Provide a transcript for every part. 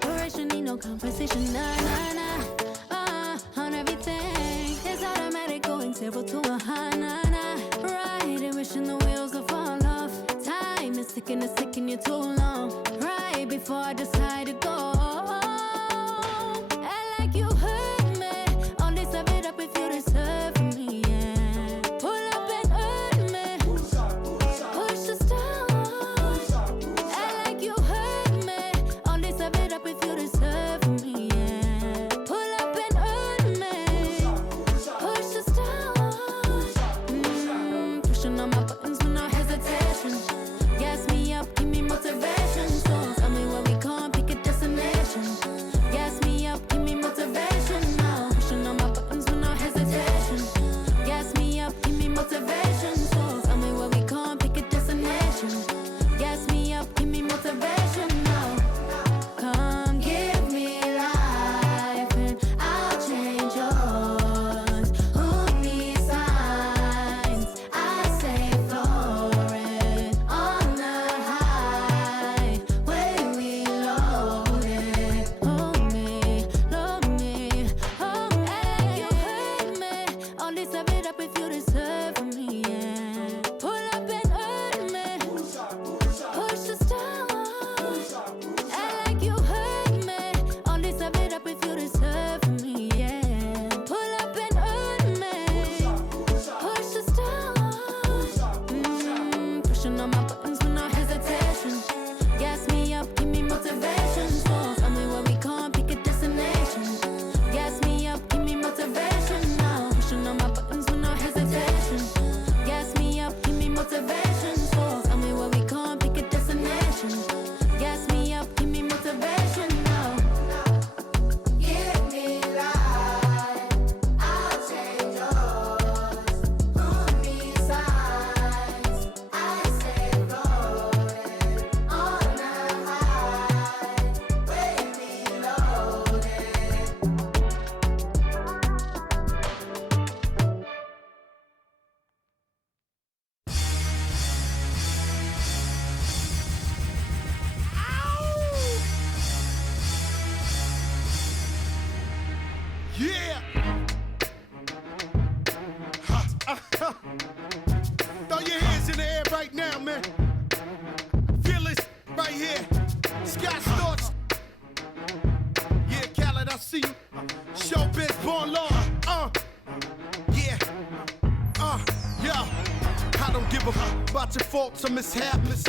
Duration need no compensation, on everything. It's automatic going 0 to 100, right, and wishing the wheels will fall off. Time is ticking, it's taking you too long. Right before I decide to go. Act like you heard me. Only serve it up if you deserve me, yeah. Pull up and hurt me. Push the stars. Act like you heard me. Only serve it up if you deserve me, yeah. Pull up and hurt me. Push the stars. Pushing on my buttons with no hesitation. Gas me up, give me motivation. So tell me where we going, pick a destination. Gas me up, give me motivation now. Pushing on my buttons with no hesitation. Gas me up, give me motivation. So tell me where we going, pick a destination. Gas me up, give me motivation now. Come give me life and I'll change yours. Who needs signs? I say floating on the highway we loaded. Hold me, love me, hold me. Like you hurt me. Only serve it up if you deserve me, yeah. Pull up and hurt me. Push the stars. Act like you hurt me. Only serve it up if you deserve me, yeah. Pull up and hurt me. Push the stars. Pushing on my buttons with no hesitation. Gas me up, give me motivation. So tell me where we going, pick a destination. Gas me up, give me motivation now. Pushing on my buttons with no hesitation. Gas me up, give me motivation. So tell me where we going, pick a destination. Gas me up, give me motivation now. Give me life, I'll change yours. Who needs signs? I say floating on the highway we loaded. Yeah! Throw your hands in the air right now, man. Feel this right here. Scott Storch. Yeah, Khaled, I see you. Showbiz, born law. Yeah. Yeah. I don't give a fuck about your faults or mishaps.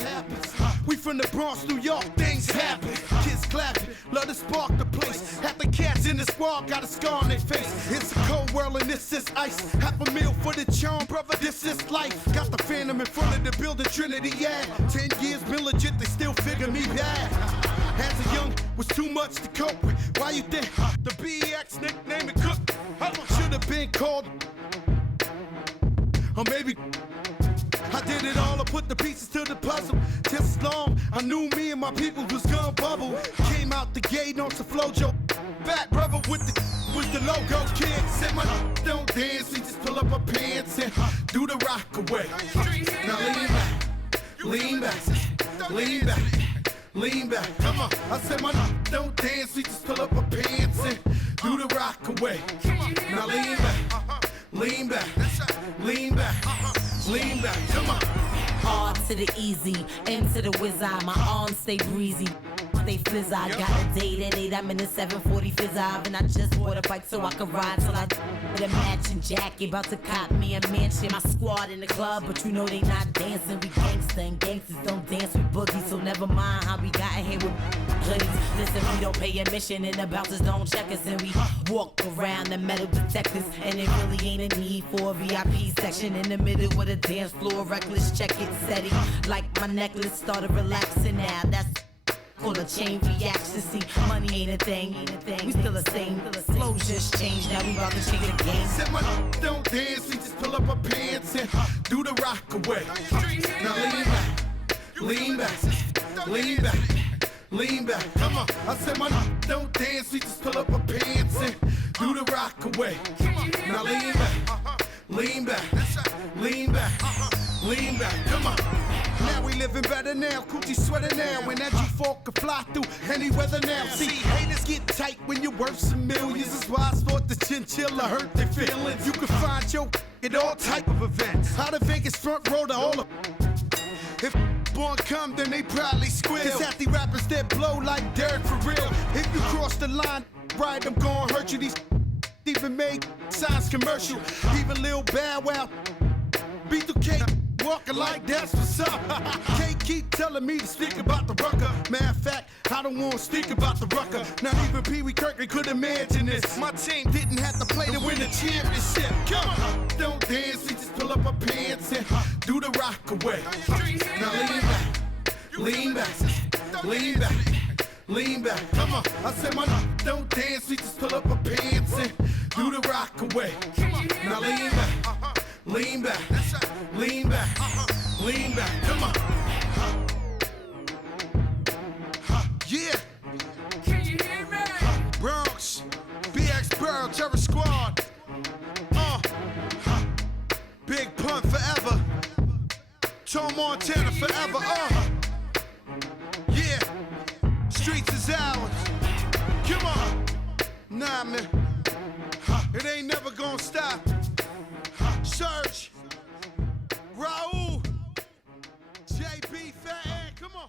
We from the Bronx, New York, things happen. Kids clapping, love to spark the place. Half the cats in the squad got a scar on their face. It's a cold world and this is ice. Half a meal for the charm, brother, this is life. Got the Phantom in front of the building, Trinity, yeah. 10 years been legit, they still figure me bad. As a young, was too much to cope with. Why you think the BX nickname it Cook? Should have been called, or maybe I did it all, I put the pieces to the puzzle. Just as long I knew me and my people was gonna bubble. Came out the gate on some flojo. Fat brother with the logo kid. Said my don't dance, we just pull up our pants and do the rock away. Now lean back, lean back, lean back. Come on, I said my don't dance, we just pull up our pants and do the rock away. Now lean back, lean back, lean back. Lean back, come on. R to the easy, M to the wizard. My arms stay breezy, stay fizz. I got a date at 8, I'm in the 740 fizz. And I just bought a bike so I can ride till I with a matching jacket. About to cop me a mansion. My squad in the club, but you know they not dancing. We gangsta and gangsters don't dance with boogies. So never mind how we got here with hoodies. Listen, we don't pay admission and the bouncers don't check us. And we walk around the metal detectors. And it really ain't a need for a VIP section in the middle with a dance floor. Reckless, check it, steady. Like my necklace started relaxing now. That's called a chain reaction. See, money ain't a thing. We still the same. Flows just changed. Now we about to change the game. Said my don't dance, we just pull up our pants and do the rock away. Now lean back, lean back, lean back. Come on, I said my don't dance, we just pull up our pants and do the rock away. Now lean back, lean back, lean back. lean back, come on. Now we living better now, coochie sweater now. When that G4 can fly through any weather now. See, haters get tight when you're worth some millions. That's why I thought the chinchilla hurt their feelings. You can find your at all type of events. Out of Vegas front row to all of. If born come, then they probably squeal. Cause half the rappers that blow like dirt for real. If you cross the line, right, I'm gonna hurt you. These even make signs commercial. Even Lil Bow Wow beat the cake. Walking like that's what's up. Can't keep telling me to speak about the rucker. Matter of fact, I don't want to speak about the rucker. Not even Pee Wee Kirkland could imagine this. My team didn't have to play to win the championship. Come on, don't dance, we just pull up our pants and do the rock away. Now lean back, lean back, lean back. Come on, I said my don't dance, we just pull up our pants and do the rock away. Now lean back. Lean back, lean back, lean back, come on. Yeah. Can you hear me? Bronx, BX Burrow, Terror Squad. Big Pun forever. Tom Montana forever. Yeah. Streets is ours. Come on. Nah, man. It ain't never gonna stop. Surge, Raul, JB, Fat Ed, come on.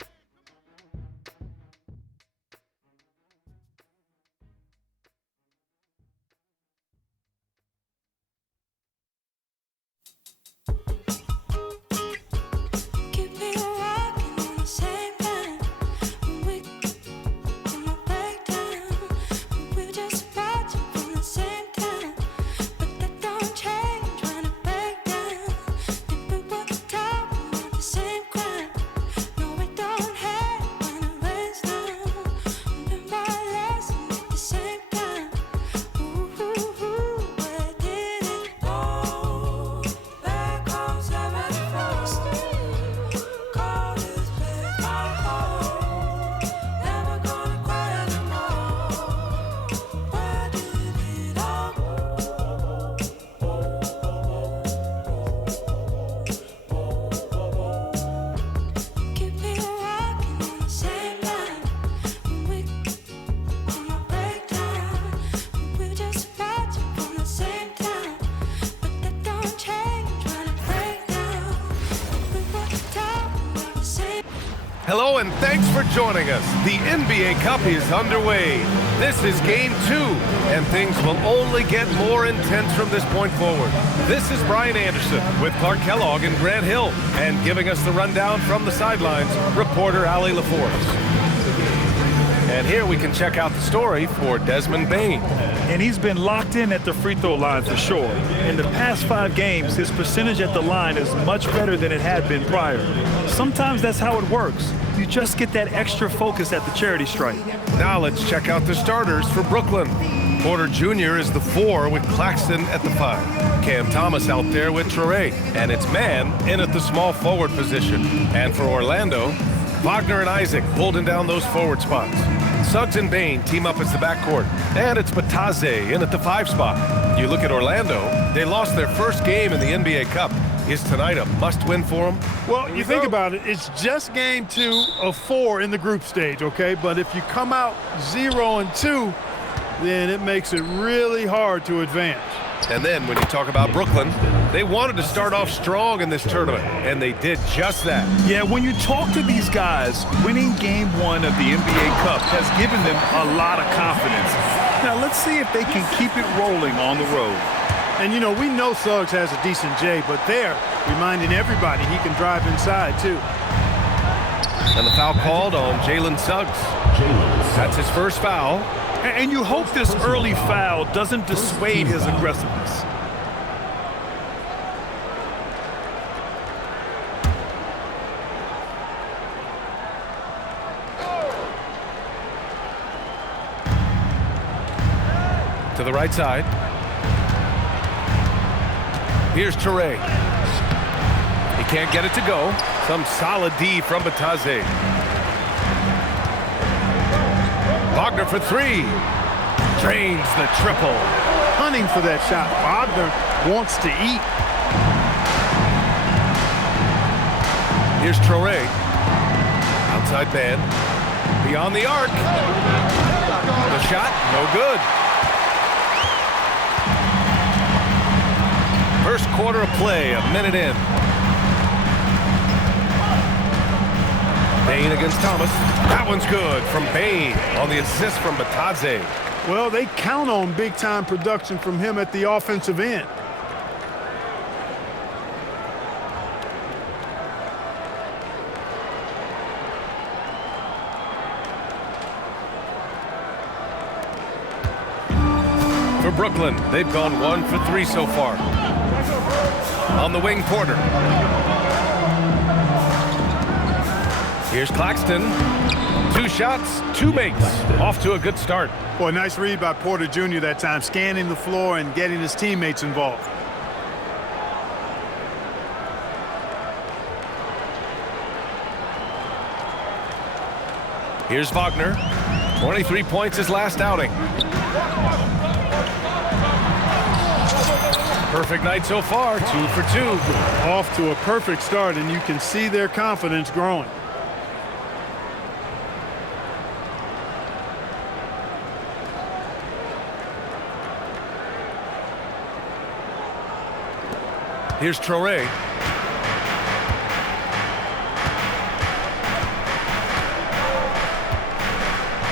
Keep me walking in the same time. We in my breakdown. We're just watching from the same time. But that don't change. Hello and thanks for joining us. The NBA Cup is underway. This is Game 2, and things will only get more intense from this point forward. This is Brian Anderson with Clark Kellogg and Grant Hill, and giving us the rundown from the sidelines, reporter Allie LaForce. And here we can check out the story for Desmond Bane. And he's been locked in at the free throw line for sure. In the past 5 games, his percentage at the line is much better than it had been prior. Sometimes that's how it works. You just get that extra focus at the charity stripe. Now let's check out the starters for Brooklyn. Porter Jr. is the 4 with Claxton at the 5. Cam Thomas out there with Traore. And it's Mann in at the small forward position. And for Orlando, Wagner and Isaac holding down those forward spots. Suggs and Bane team up as the backcourt. And it's Bataze in at the 5 spot. You look at Orlando, they lost their first game in the NBA Cup. Is tonight a must-win for them? Well, you think about it, it's just game 2 of 4 in the group stage, okay? But if you come out 0-2, then it makes it really hard to advance. And then when you talk about Brooklyn, they wanted to start off strong in this tournament, and they did just that. Yeah, when you talk to these guys, winning game 1 of the NBA Cup has given them a lot of confidence. Now let's see if they can keep it rolling on the road. And, you know, we know Suggs has a decent J, but they're reminding everybody he can drive inside, too. And the foul called on Jalen Suggs. That's his first foul. And you hope this early foul doesn't dissuade his aggressiveness. To the right side. Here's Traore. He can't get it to go. Some solid D from Bataze. Wagner for 3. Drains the triple. Hunting for that shot. Wagner wants to eat. Here's Traore. Outside man. Beyond the arc. The shot, no good. First quarter of play, a minute in. Bain against Thomas. That one's good from Bain on the assist from Batadze. Well, they count on big-time production from him at the offensive end. For Brooklyn, they've gone 1 for 3 so far. On the wing, Porter. Here's Claxton. 2 shots, 2 makes. Off to a good start. Boy, nice read by Porter Jr. that time, scanning the floor and getting his teammates involved. Here's Wagner. 23 points his last outing. Perfect night so far, 2 for 2. Off to a perfect start, and you can see their confidence growing. Here's Traore.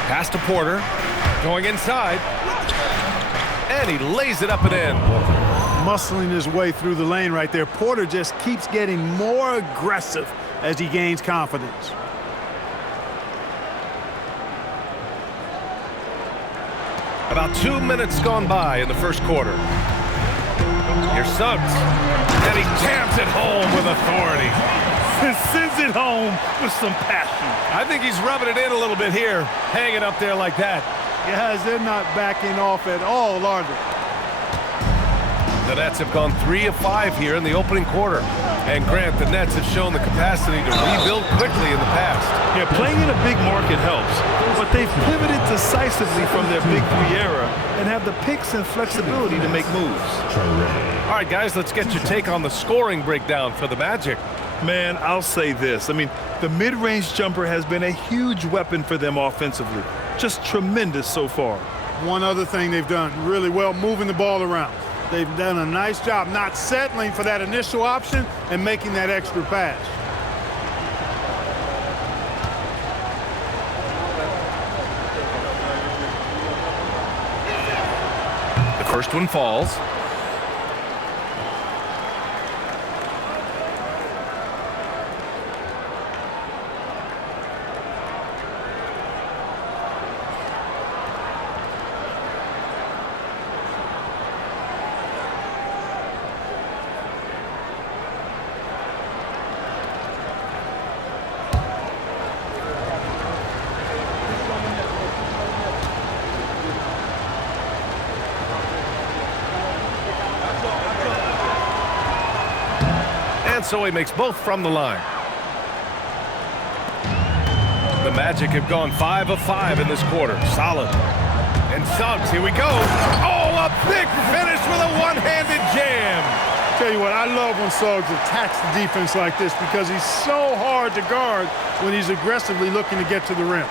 Pass to Porter. Going inside. And he lays it up and in. Muscling his way through the lane right there. Porter just keeps getting more aggressive as he gains confidence. About 2 minutes gone by in the first quarter. Here's Suggs. And he jams it home with authority. Sends it home with some passion. I think he's rubbing it in a little bit here, hanging up there like that. Guys, they're not backing off at all, are they? The Nets have gone 3 of 5 here in the opening quarter. And Grant, the Nets have shown the capacity to rebuild quickly in the past. Yeah, playing in a big market helps, but they've pivoted decisively from their Big 3 era and have the picks and flexibility to make moves. All right, guys, let's get your take on the scoring breakdown for the Magic. Man, I'll say this. I mean, the mid-range jumper has been a huge weapon for them offensively. Just tremendous so far. One other thing they've done really well, moving the ball around. They've done a nice job not settling for that initial option and making that extra pass. The first one falls. And so he makes both from the line. The Magic have gone 5 of 5 in this quarter. Solid. And Suggs, here we go. Oh, a big finish with a one-handed jam. Tell you what, I love when Suggs attacks the defense like this because he's so hard to guard when he's aggressively looking to get to the rim.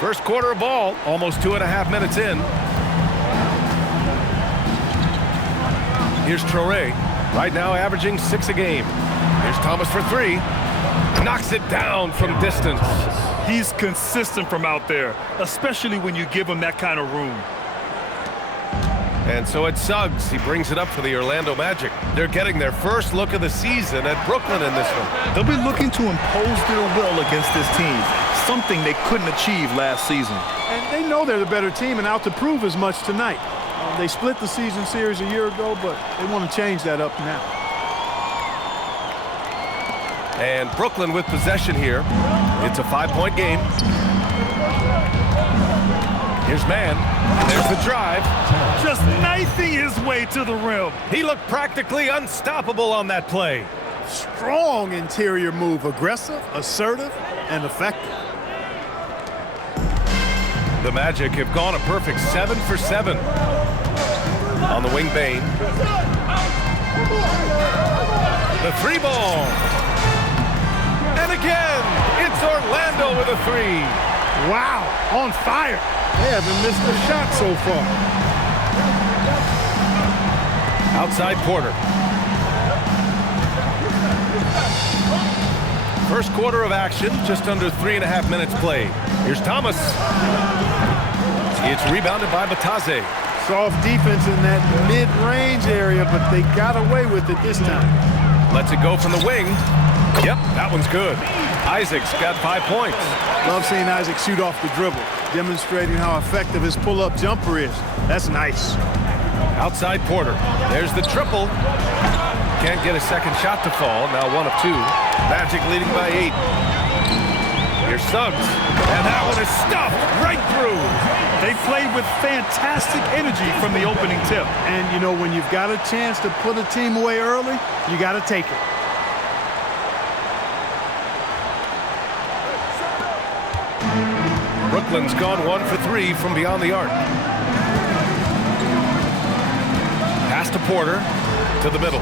First quarter of ball, almost 2.5 minutes in. Here's Traore, right now averaging 6 a game. Here's Thomas for 3. Knocks it down from distance. He's consistent from out there, especially when you give him that kind of room. And so it's Suggs. He brings it up for the Orlando Magic. They're getting their first look of the season at Brooklyn in this one. They'll be looking to impose their will against this team, something they couldn't achieve last season. And they know they're the better team and out to prove as much tonight. They split the season series a year ago, but they want to change that up now. And Brooklyn with possession here. It's a 5-point game. Here's Mann. There's the drive. Just knifing his way to the rim. He looked practically unstoppable on that play. Strong interior move. Aggressive, assertive, and effective. The Magic have gone a perfect 7 for 7. On the wing, Bain. The 3-ball. And the three. Wow, on fire. They haven't missed a shot so far. Outside Porter. First quarter of action, just under 3.5 minutes played. Here's Thomas. It's rebounded by Batase. Soft defense in that mid-range area, but they got away with it this time. Lets it go from the wing. Yep, that one's good. Isaac's got 5 points. Love seeing Isaac shoot off the dribble, demonstrating how effective his pull-up jumper is. That's nice. Outside Porter. There's the triple. Can't get a second shot to fall. Now 1 of 2. Magic leading by 8. Here's Suggs. And that one is stuffed right through. They played with fantastic energy from the opening tip. And, you know, when you've got a chance to put a team away early, you got to take it. Brooklyn's gone 1 for 3 from beyond the arc. Pass to Porter. To the middle.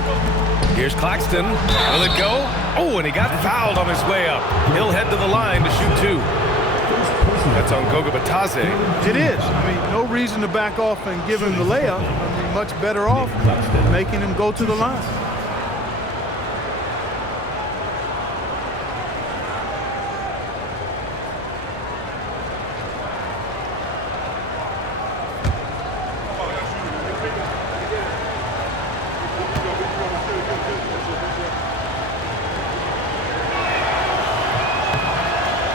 Here's Claxton. Will it go? Oh, and he got fouled on his way up. He'll head to the line to shoot 2. That's on Goga Batase. It is. I mean, no reason to back off and give him the layup. I mean, much better off making him go to the line.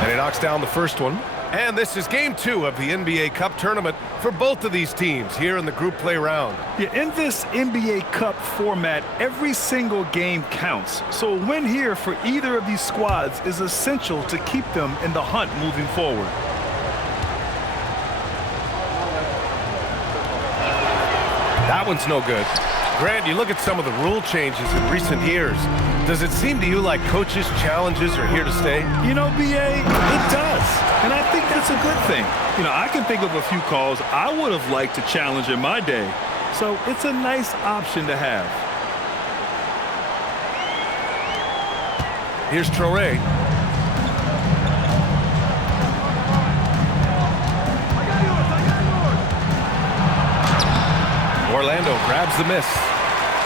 And he knocks down the first one. And this is game 2 of the NBA Cup tournament for both of these teams here in the group play round. Yeah, in this NBA Cup format, every single game counts. So a win here for either of these squads is essential to keep them in the hunt moving forward. That one's no good. Grant, you look at some of the rule changes in recent years. Does it seem to you like coaches' challenges are here to stay? You know, B.A., it does. And I think that's a good thing. You know, I can think of a few calls I would have liked to challenge in my day. So it's a nice option to have. Here's Traore. Orlando grabs the miss.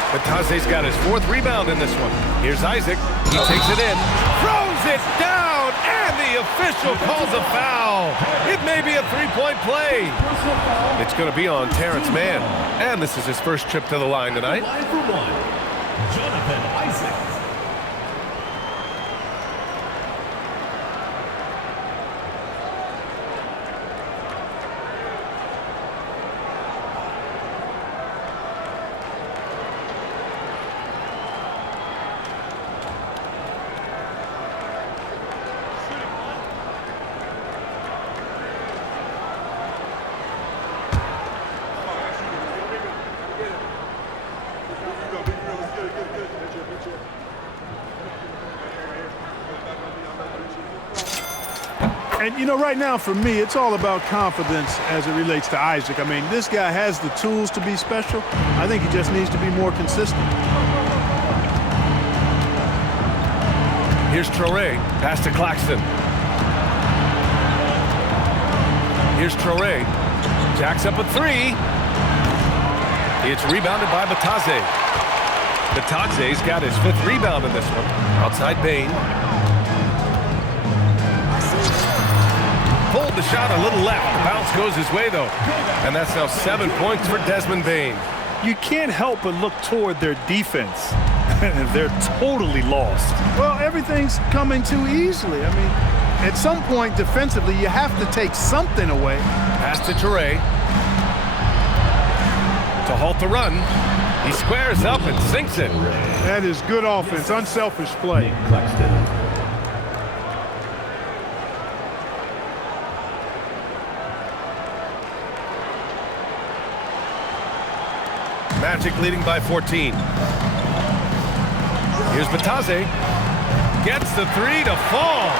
Batase's got his 4th rebound in this one. Here's Isaac. He takes it in. Throws it down. And the official calls a foul. It may be a 3-point play. It's going to be on Terrence Mann. And this is his first trip to the line tonight. Line for 1, Jonathan Isaac. And, you know, right now for me, it's all about confidence as it relates to Isaac. I mean, this guy has the tools to be special. I think he just needs to be more consistent. Here's Traore. Pass to Claxton. Here's Traore. Jacks up a 3. It's rebounded by Batase. Batase's got his 5th rebound in this one. Outside Bain. Pulled the shot a little left. The bounce goes his way, though. And that's now 7 points for Desmond Bain. You can't help but look toward their defense. They're totally lost. Well, everything's coming too easily. I mean, at some point defensively, you have to take something away. Pass to Traore. To halt the run. He squares up and sinks it. That is good offense, unselfish play. Magic leading by 14. Here's Batase. Gets the 3 to fall.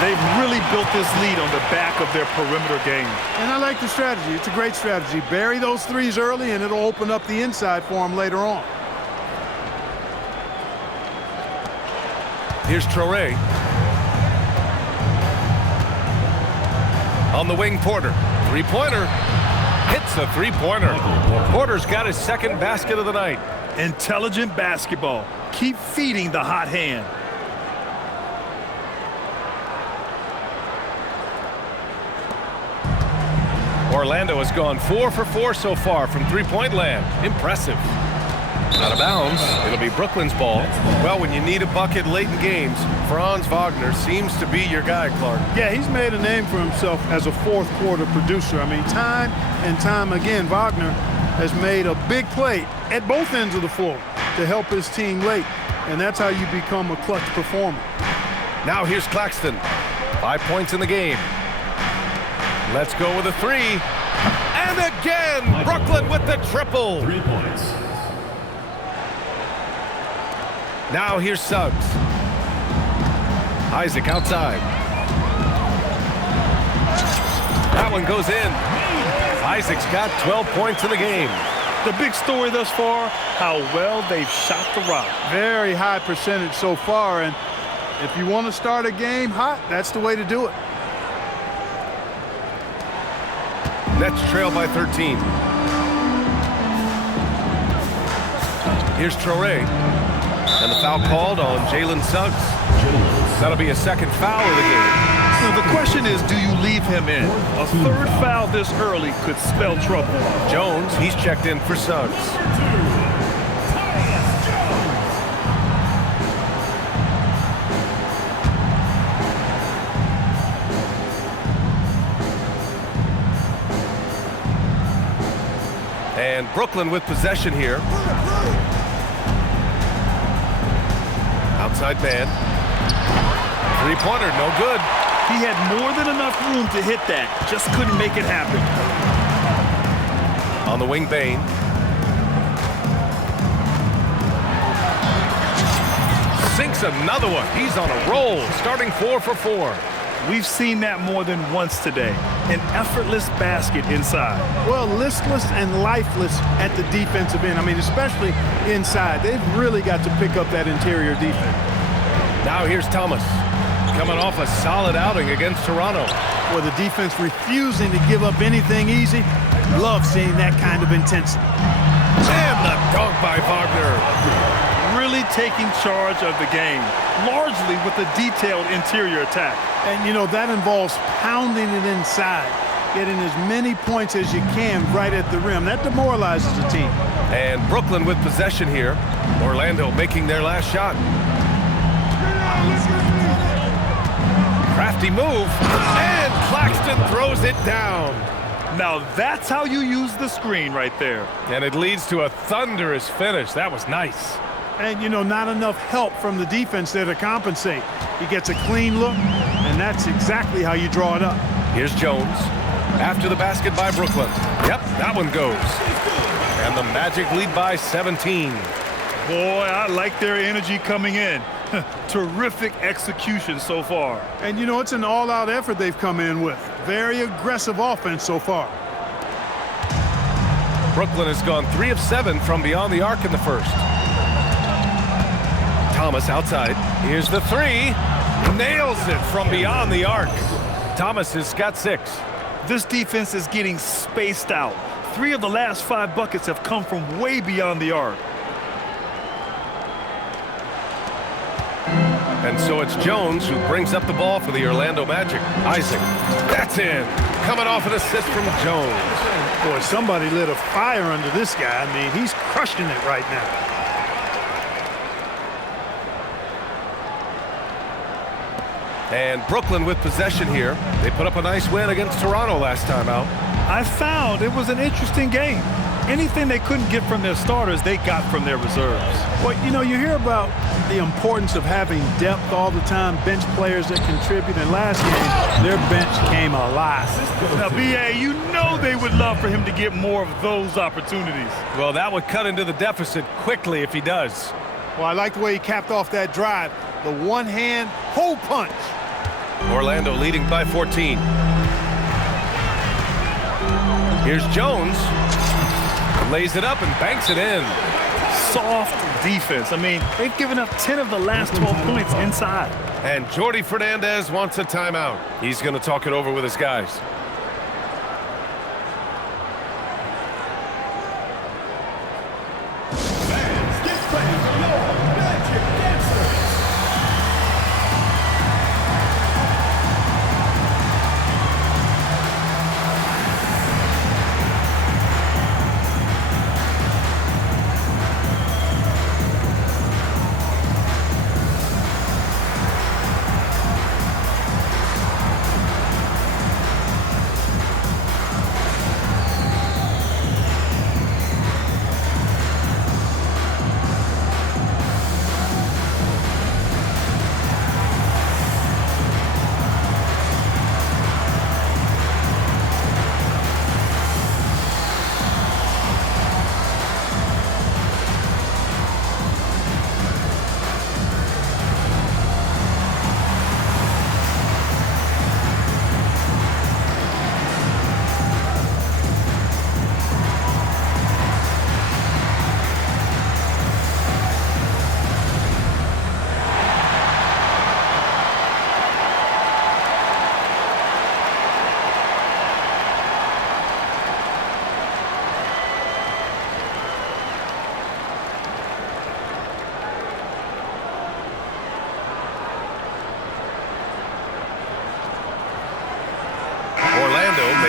They've really built this lead on the back of their perimeter game. And I like the strategy. It's a great strategy. Bury those 3s early, and it'll open up the inside for them later on. Here's Traore. On the wing, Porter. Three-pointer. Hits a three-pointer. Porter's got his second basket of the night. Intelligent basketball. Keep feeding the hot hand. Orlando has gone 4 for 4 so far from three-point land. Impressive. Out of bounds. It'll be Brooklyn's ball. Well, when you need a bucket late in games, Franz Wagner seems to be your guy, Clark. Yeah, he's made a name for himself as a fourth quarter producer. I mean, time and time again, Wagner has made a big play at both ends of the floor to help his team late, and that's how you become a clutch performer. Now here's Claxton. 5 points in the game. Let's go with a three. And again, Brooklyn with the triple. 3 points. Now here's Suggs. Isaac outside. That one goes in. Isaac's got 12 points in the game. The big story thus far, how well they've shot the rock. Very high percentage so far, and if you want to start a game hot, that's the way to do it. Nets trail by 13. Here's Traore. And the foul called on Jalen Suggs. That'll be a second foul of the game. So the question is, do you leave him in? A third foul this early could spell trouble. Jones, he's checked in for Suggs. And Brooklyn with possession here. Outside man. Three-pointer, no good. He had more than enough room to hit that. Just couldn't make it happen. On the wing, Bane. Sinks another one. He's on a roll, starting 4 for 4. We've seen that more than once today. An effortless basket inside. Well, listless and lifeless at the defensive end. I mean, especially inside. They've really got to pick up that interior defense. Now here's Thomas. Coming off a solid outing against Toronto. With the defense refusing to give up anything easy. Love seeing that kind of intensity. And the dunk by Wagner. Really taking charge of the game, largely with a detailed interior attack. And, you know, that involves pounding it inside, getting as many points as you can right at the rim. That demoralizes the team. And Brooklyn with possession here. Orlando making their last shot. Crafty move, and Claxton throws it down. Now that's how you use the screen right there. And it leads to a thunderous finish. That was nice. And, you know, not enough help from the defense there to compensate. He gets a clean look, and that's exactly how you draw it up. Here's Jones. After the basket by Brooklyn. Yep, that one goes. And the Magic lead by 17. Boy, I like their energy coming in. Terrific execution so far. And, you know, it's an all-out effort they've come in with. Very aggressive offense so far. Brooklyn has gone 3 of 7 from beyond the arc in the first. Thomas outside. Here's the three. Nails it from beyond the arc. Thomas has got 6. This defense is getting spaced out. 3 of the last 5 buckets have come from way beyond the arc. And so it's Jones who brings up the ball for the Orlando Magic. Isaac, that's in. Coming off an assist from Jones. Boy, somebody lit a fire under this guy. I mean, he's crushing it right now. And Brooklyn with possession here. They put up a nice win against Toronto last time out. I found it was an interesting game. Anything they couldn't get from their starters, they got from their reserves. Well, you know, you hear about the importance of having depth all the time, bench players that contribute. And last game, their bench came alive. Now, B.A., you know they would love for him to get more of those opportunities. Well, that would cut into the deficit quickly if he does. Well, I like the way he capped off that drive. The one-hand hole punch. Orlando leading by 14. Here's Jones. Lays it up and banks it in. Soft defense. I mean, they've given up 10 of the last 12 points inside. And Jordi Fernandez wants a timeout. He's going to talk it over with his guys.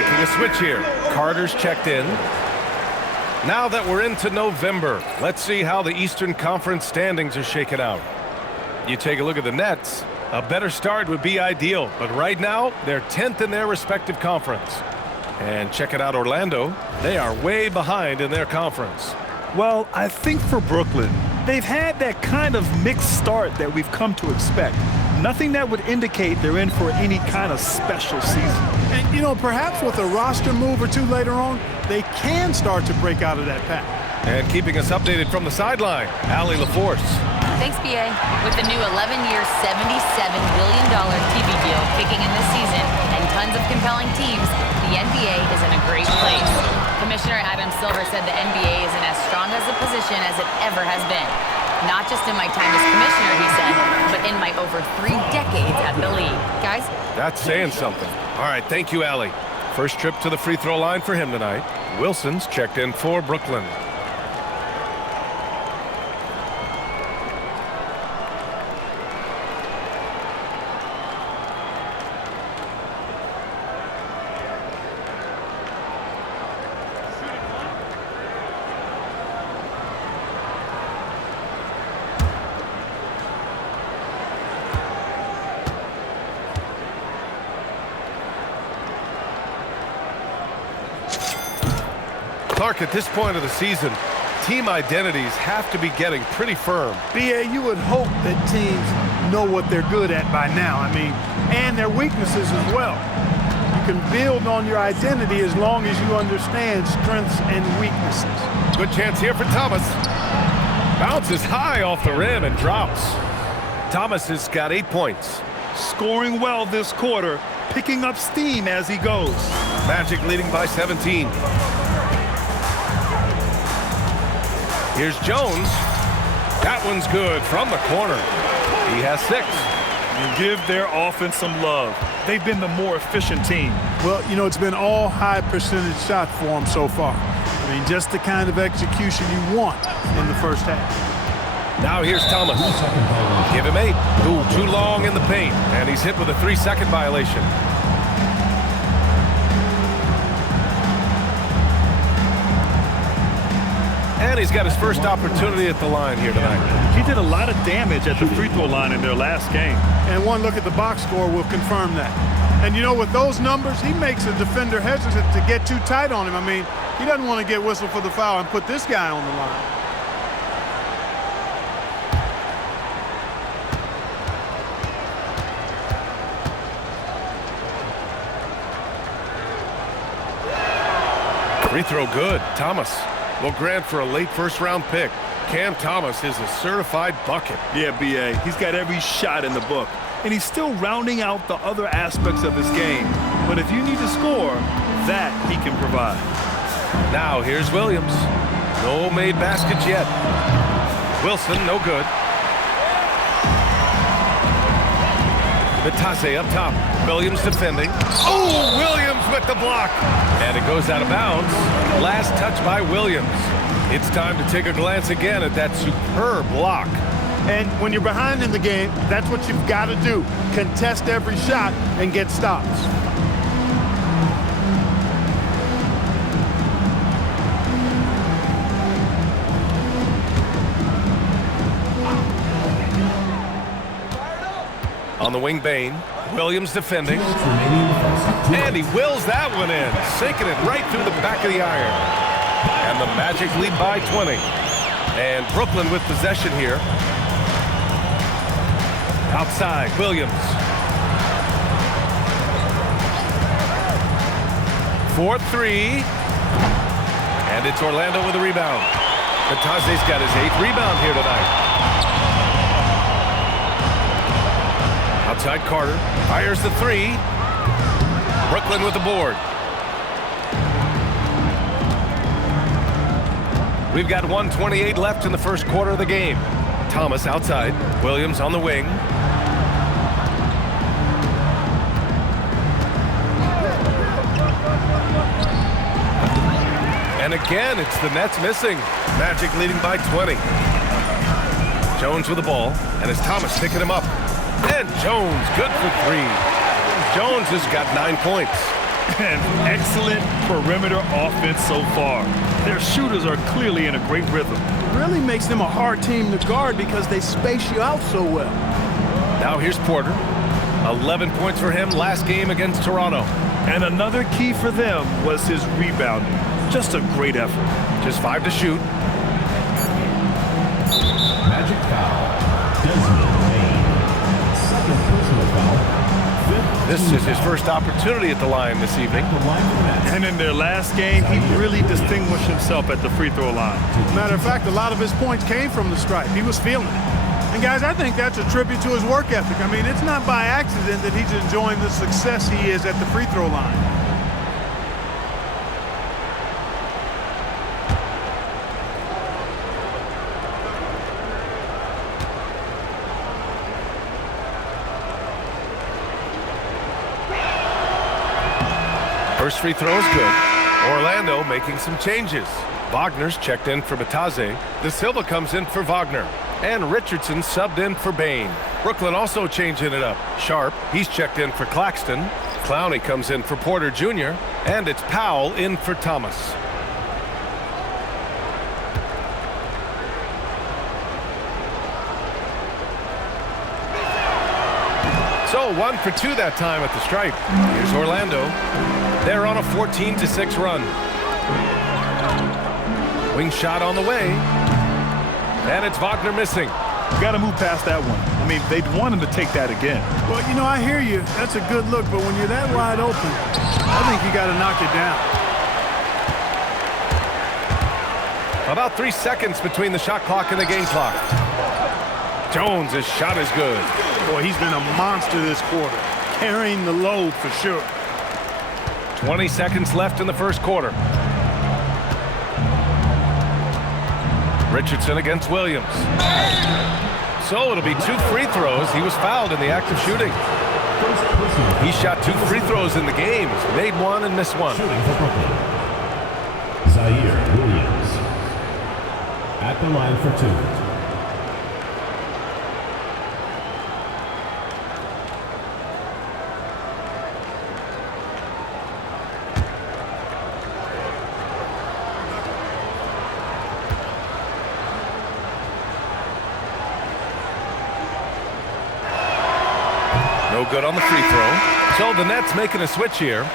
Making a switch here. Carter's checked in. Now that we're into November, let's see how the Eastern Conference standings are shaken out. You take a look at the Nets, a better start would be ideal, but right now, they're 10th in their respective conference. And check it out, Orlando. They are way behind in their conference. Well, I think for Brooklyn, they've had that kind of mixed start that we've come to expect. Nothing that would indicate they're in for any kind of special season. And, you know, perhaps with a roster move or two later on, they can start to break out of that pack. And keeping us updated from the sideline, Allie LaForce. Thanks, BA. With the new 11-year, $77 billion TV deal kicking in this season and tons of compelling teams, the NBA is in a great place. Commissioner Adam Silver said the NBA is in as strong as a position as it ever has been. Not just in my time as commissioner, he said, but in my over 3 decades at the league. Guys? That's saying something. All right, thank you, Allie. First trip to the free throw line for him tonight. Wilson's checked in for Brooklyn. Clark, at this point of the season, team identities have to be getting pretty firm. BA, you would hope that teams know what they're good at by now. I mean, and their weaknesses as well. You can build on your identity as long as you understand strengths and weaknesses. Good chance here for Thomas. Bounces high off the rim and drops. Thomas has got 8 points. Scoring well this quarter, picking up steam as he goes. Magic leading by 17. Here's Jones. That one's good from the corner. He has 6. And give their offense some love. They've been the more efficient team. Well, you know, it's been all high percentage shot for them so far. I mean, just the kind of execution you want in the first half. Now here's Thomas. Give him 8. Ooh, too long in the paint. And he's hit with a 3-second violation. And he's got his first opportunity at the line here tonight. He did a lot of damage at the free throw line in their last game. And one look at the box score will confirm that. And, you know, with those numbers, he makes a defender hesitant to get too tight on him. I mean, he doesn't want to get whistled for the foul and put this guy on the line. Free throw good. Thomas will grant for a late first-round pick. Cam Thomas is a certified bucket. Yeah, BA. He's got every shot in the book. And he's still rounding out the other aspects of his game. But if you need to score, that he can provide. Now here's Williams. No made baskets yet. Wilson, no good. Vitase up top. Williams defending. Oh, Williams with the block. And it goes out of bounds. Last touch by Williams. It's time to take a glance again at that superb block. And when you're behind in the game, that's what you've got to do. Contest every shot and get stops. On the wing, Bain. Williams defending. And he wills that one in, sinking it right through the back of the iron. And the Magic lead by 20. And Brooklyn with possession here. Outside, Williams. 4-3. And it's Orlando with a rebound. Vitase's got his 8th rebound here tonight. Outside Carter, fires the 3. Brooklyn with the board. We've got 1:28 left in the first quarter of the game. Thomas outside, Williams on the wing. And again, it's the Nets missing. Magic leading by 20. Jones with the ball, and it's Thomas picking him up. And Jones, good for 3. Jones has got 9 points. And excellent perimeter offense so far. Their shooters are clearly in a great rhythm. It really makes them a hard team to guard because they space you out so well. Now here's Porter. 11 points for him last game against Toronto. And another key for them was his rebounding. Just a great effort. Just 5 to shoot. Magic foul. Desmond Bain. Second personal foul. This is his first opportunity at the line this evening. And in their last game, he really distinguished himself at the free throw line. Matter of fact, a lot of his points came from the stripe. He was feeling it. And guys, I think that's a tribute to his work ethic. I mean, it's not by accident that he's enjoying the success he is at the free throw line. First free throw is good. Orlando making some changes. Wagner's checked in for Bataze. De Silva comes in for Wagner. And Richardson subbed in for Bain. Brooklyn also changing it up. Sharp, he's checked in for Claxton. Clowney comes in for Porter Jr. And it's Powell in for Thomas. So 1 for 2 that time at the stripe. Here's Orlando. They're on a 14-6 run. Wing shot on the way. And it's Wagner missing. You got to move past that one. I mean, they'd want him to take that again. Well, you know, I hear you. That's a good look, but when you're that wide open, I think you got to knock it down. About 3 seconds between the shot clock and the game clock. Jones, his shot is good. Boy, he's been a monster this quarter, carrying the load for sure. 20 seconds left in the first quarter. Richardson against Williams. So it'll be 2 free throws. He was fouled in the act of shooting. He shot 2 free throws in the game. Made 1 and missed 1. Shooting for Brooklyn. Zaire Williams. At the line for 2. No good on the free throw. So the Nets making a switch here.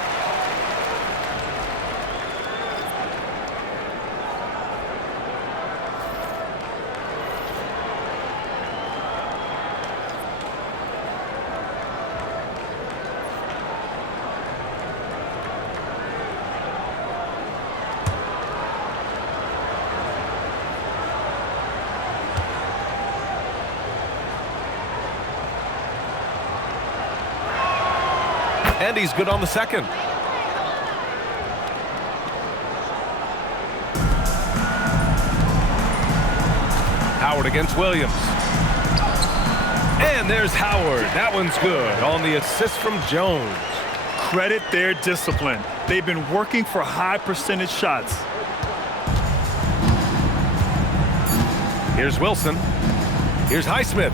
And he's good on the second. Howard against Williams. And there's Howard. That one's good on the assist from Jones. Credit their discipline. They've been working for high percentage shots. Here's Wilson. Here's Highsmith.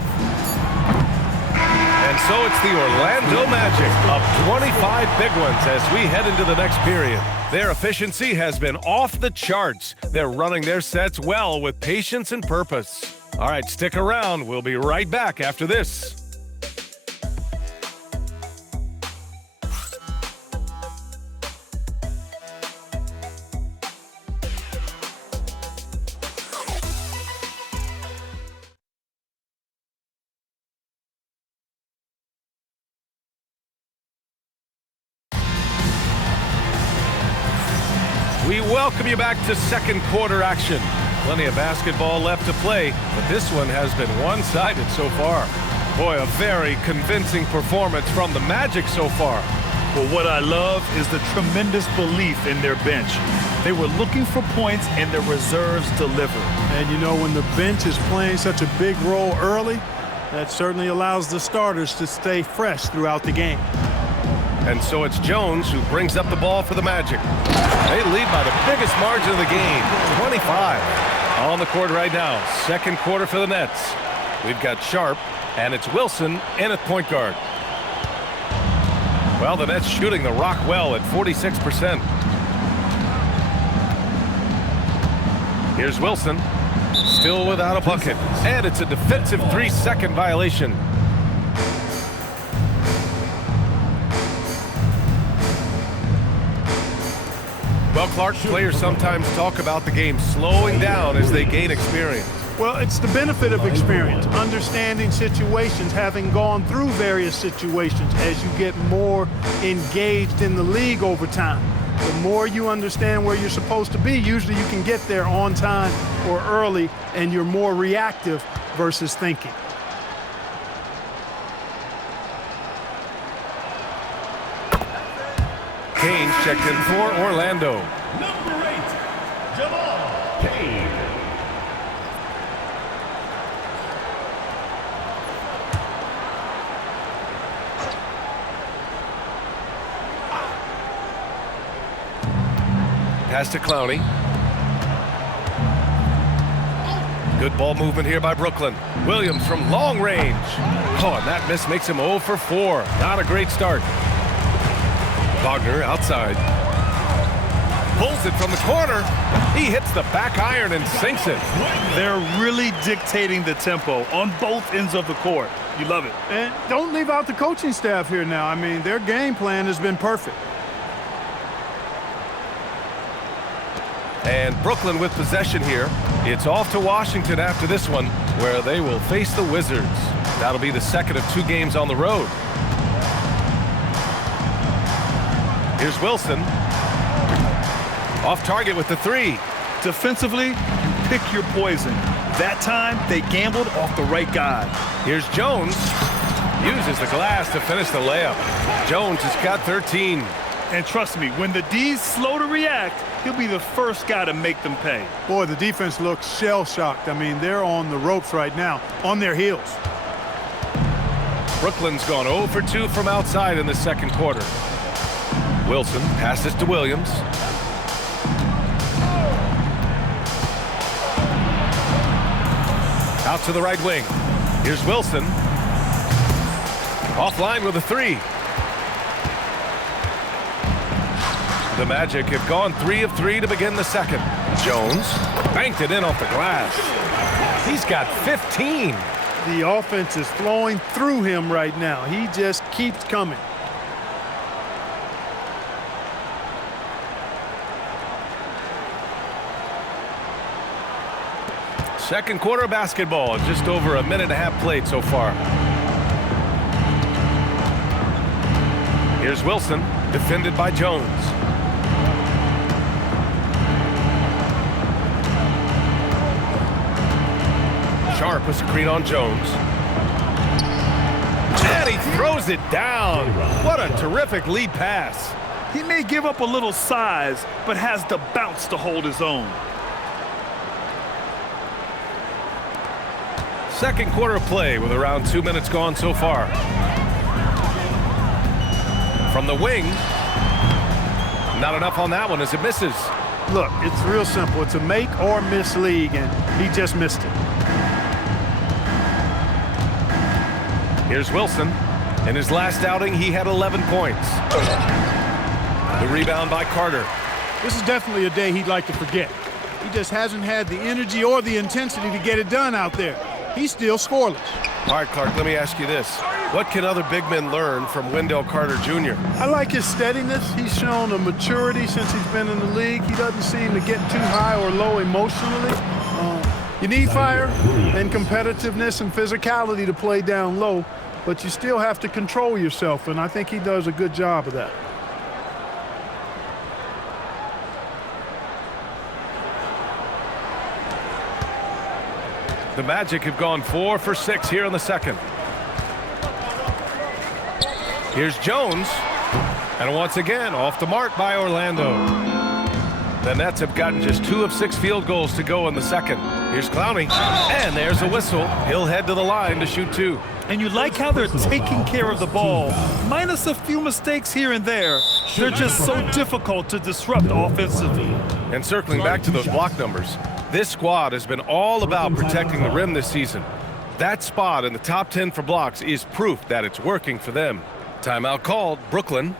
And so it's the Orlando Magic up 25 big ones as we head into the next period. Their efficiency has been off the charts. They're running their sets well with patience and purpose. All right, stick around. We'll be right back after this. We welcome you back to second quarter action. Plenty of basketball left to play, but this one has been one-sided so far. Boy, a very convincing performance from the Magic so far. But what I love is the tremendous belief in their bench. They were looking for points and their reserves delivered. And you know, when the bench is playing such a big role early, that certainly allows the starters to stay fresh throughout the game. And so it's Jones who brings up the ball for the Magic. They lead by the biggest margin of the game, 25. On the court right now, second quarter for the Nets. We've got Sharp, and it's Wilson in at point guard. Well, the Nets shooting the rock well at 46%. Here's Wilson. Still without a bucket. And it's a defensive 3-second violation. Well, Clark, players sometimes talk about the game slowing down as they gain experience. Well, it's the benefit of experience, understanding situations, having gone through various situations as you get more engaged in the league over time. The more you understand where you're supposed to be, usually you can get there on time or early, and you're more reactive versus thinking. Kane checked in for Orlando. Number 8, Jamal Kane. Pass to Clowney. Good ball movement here by Brooklyn. Williams from long range. Oh, and that miss makes him 0 for 4. Not a great start. Wagner outside. Pulls it from the corner. He hits the back iron and sinks it. They're really dictating the tempo on both ends of the court. You love it. And don't leave out the coaching staff here now. I mean, their game plan has been perfect. And Brooklyn with possession here. It's off to Washington after this one, where they will face the Wizards. That'll be the second of 2 games on the road. Here's Wilson. Off target with the 3. Defensively, pick your poison. That time, they gambled off the right guy. Here's Jones. Uses the glass to finish the layup. Jones has got 13. And trust me, when the D's slow to react, he'll be the first guy to make them pay. Boy, the defense looks shell-shocked. I mean, they're on the ropes right now, on their heels. Brooklyn's gone 0 for 2 from outside in the second quarter. Wilson passes to Williams. Out to the right wing. Here's Wilson. Offline with a 3. The Magic have gone 3 of 3 to begin the second. Jones banked it in off the glass. He's got 15. The offense is flowing through him right now. He just keeps coming. Second quarter basketball, just over a minute and a half played so far. Here's Wilson, defended by Jones. Sharp a screen on Jones. And he throws it down. What a terrific lead pass. He may give up a little size, but has the bounce to hold his own. Second quarter of play with around 2 minutes gone so far. From the wing. Not enough on that one as it misses. Look, it's real simple. It's a make or miss league, and he just missed it. Here's Wilson. In his last outing, he had 11 points. The rebound by Carter. This is definitely a day he'd like to forget. He just hasn't had the energy or the intensity to get it done out there. He's still scoreless. All right, Clark, let me ask you this. What can other big men learn from Wendell Carter Jr.? I like his steadiness. He's shown a maturity since he's been in the league. He doesn't seem to get too high or low emotionally. You need fire and competitiveness and physicality to play down low, but you still have to control yourself, and I think he does a good job of that. The Magic have gone 4 for 6 here in the second. Here's Jones. And once again, off the mark by Orlando. The Nets have gotten just 2 of 6 field goals to go in the second. Here's Clowney. And there's a whistle. He'll head to the line to shoot 2. And you like how they're taking care of the ball. Minus a few mistakes here and there, they're just so difficult to disrupt offensively. And circling back to those block numbers, this squad has been all about protecting the rim this season. That spot in the top 10 for blocks is proof that it's working for them. Timeout called, Brooklyn.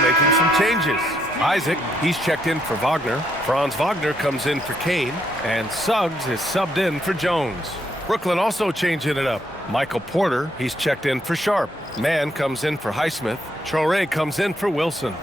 Making some changes. Isaac, he's checked in for Wagner. Franz Wagner comes in for Kane. And Suggs is subbed in for Jones. Brooklyn also changing it up. Michael Porter, he's checked in for Sharp. Mann comes in for Highsmith. Traore comes in for Wilson.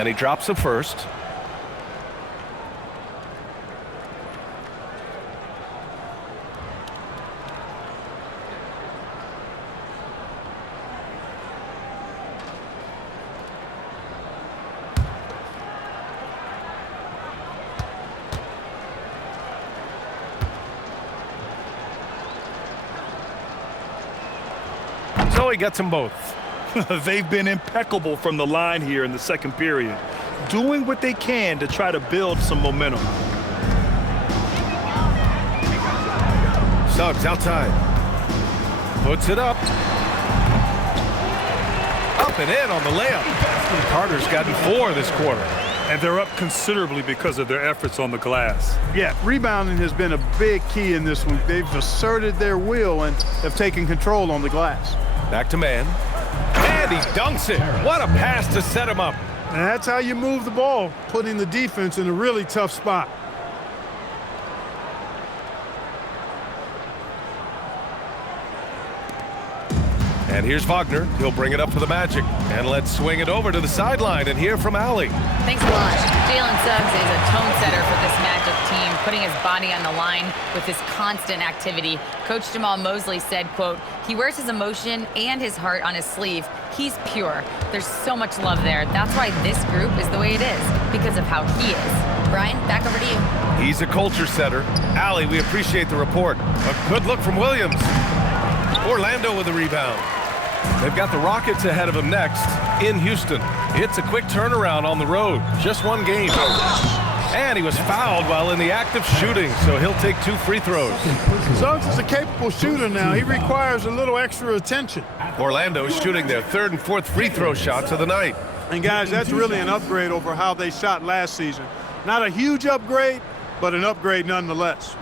And he drops a first. So he gets them both. They've been impeccable from the line here in the second period, doing what they can to try to build some momentum. Suggs outside. Puts it up. Up and in on the layup. Carter's gotten 4 this quarter. And they're up considerably because of their efforts on the glass. Yeah, rebounding has been a big key in this one. They've asserted their will and have taken control on the glass. Back to Mann. And he dunks it. What a pass to set him up. And that's how you move the ball, putting the defense in a really tough spot. And here's Wagner. He'll bring it up for the Magic. And let's swing it over to the sideline and hear from Allie. Thanks a lot. Jalen Suggs is a tone setter for this Magic team, putting his body on the line with his constant activity. Coach Jamal Mosley said, quote, "He wears his emotion and his heart on his sleeve. He's pure. There's so much love there. That's why this group is the way it is, because of how he is." Brian, back over to you. He's a culture setter. Allie, we appreciate the report. A good look from Williams. Orlando with the rebound. They've got the Rockets ahead of them next in Houston. It's a quick turnaround on the road. Just one game. And he was fouled while in the act of shooting, so he'll take 2 free throws. Suggs is a capable shooter now. He requires a little extra attention. Orlando is shooting their 3rd and 4th free throw shots of the night. And guys, that's really an upgrade over how they shot last season. Not a huge upgrade, but an upgrade nonetheless.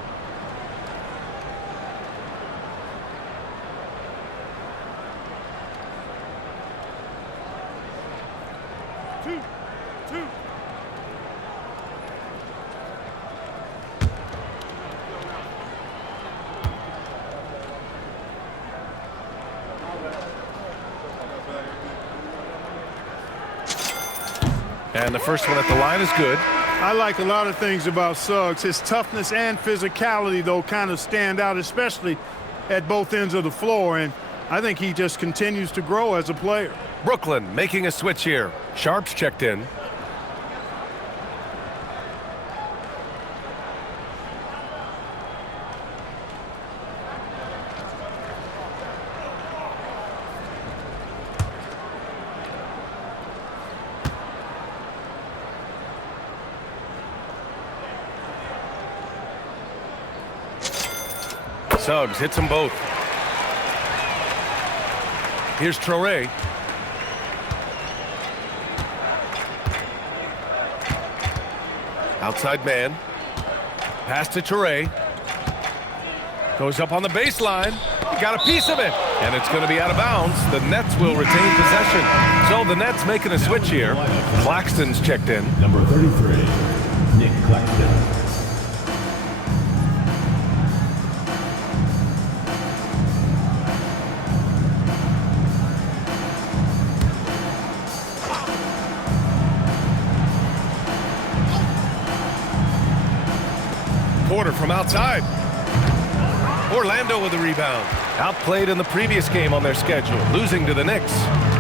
And the first one at the line is good. I like a lot of things about Suggs. His toughness and physicality, though, kind of stand out, especially at both ends of the floor. And I think he just continues to grow as a player. Brooklyn making a switch here. Sharp's checked in. Suggs hits them both. Here's Traore. Outside man. Pass to Traore. Goes up on the baseline. He got a piece of it. And it's going to be out of bounds. The Nets will retain possession. So the Nets making a switch here. Claxton's checked in. Number 33, Nick Claxton. Porter from outside. Orlando with the rebound. Outplayed in the previous game on their schedule, losing to the Knicks.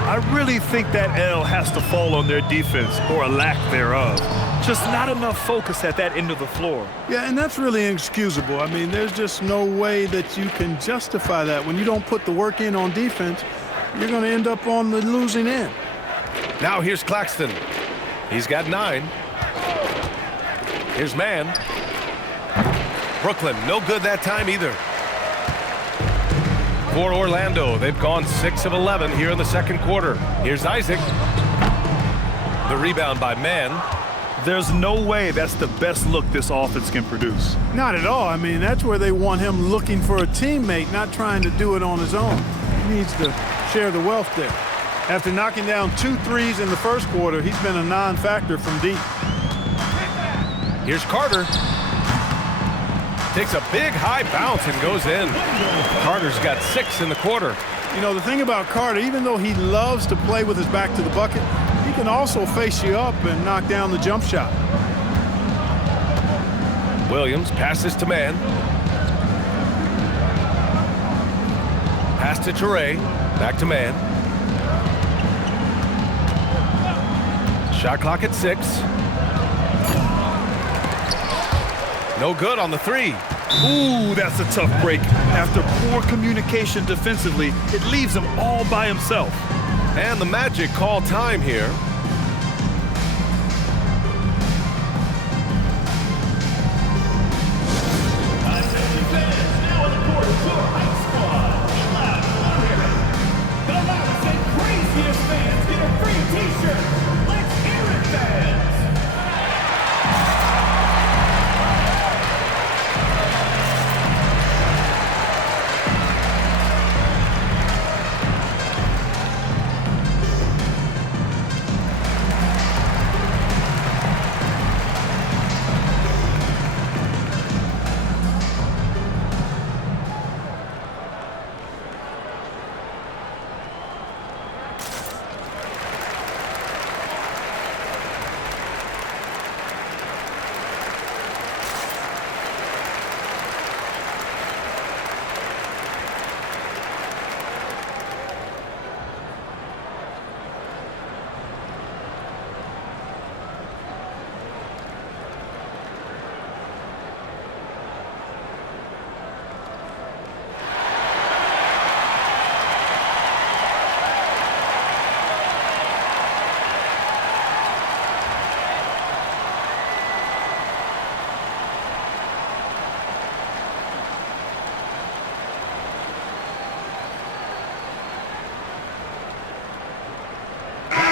I really think that L has to fall on their defense, or a lack thereof. Just not enough focus at that end of the floor. Yeah, and that's really inexcusable. I mean, there's just no way that you can justify that. When you don't put the work in on defense, you're going to end up on the losing end. Now here's Claxton. He's got 9. Here's man. Brooklyn, no good that time either. For Orlando, they've gone 6 of 11 here in the second quarter. Here's Isaac. The rebound by man. There's no way that's the best look this offense can produce. Not at all. I mean, that's where they want him looking for a teammate, not trying to do it on his own. He needs to share the wealth there. After knocking down 2 threes in the first quarter, he's been a non-factor from deep. Here's Carter. Takes a big high bounce and goes in. Carter's got 6 in the quarter. You know, the thing about Carter, even though he loves to play with his back to the bucket, he can also face you up and knock down the jump shot. Williams passes to man. Pass to Traore. Back to man. Shot clock at 6. No good on the 3. Ooh, that's a tough break. After poor communication defensively, it leaves him all by himself. And the Magic call time here.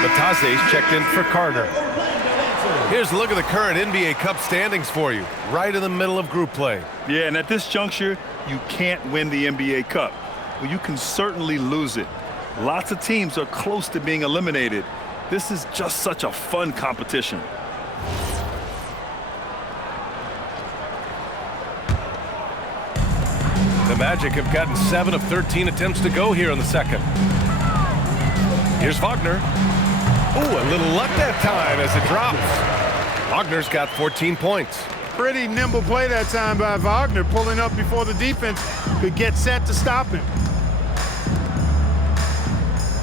Batase's checked in for Carter. Here's a look at the current NBA Cup standings for you, right in the middle of group play. Yeah, and at this juncture, you can't win the NBA Cup. Well, you can certainly lose it. Lots of teams are close to being eliminated. This is just such a fun competition. The Magic have gotten 7 of 13 attempts to go here in the second. Here's Wagner. Ooh, a little luck that time as it drops. Wagner's got 14 points. Pretty nimble play that time by Wagner, pulling up before the defense could get set to stop him.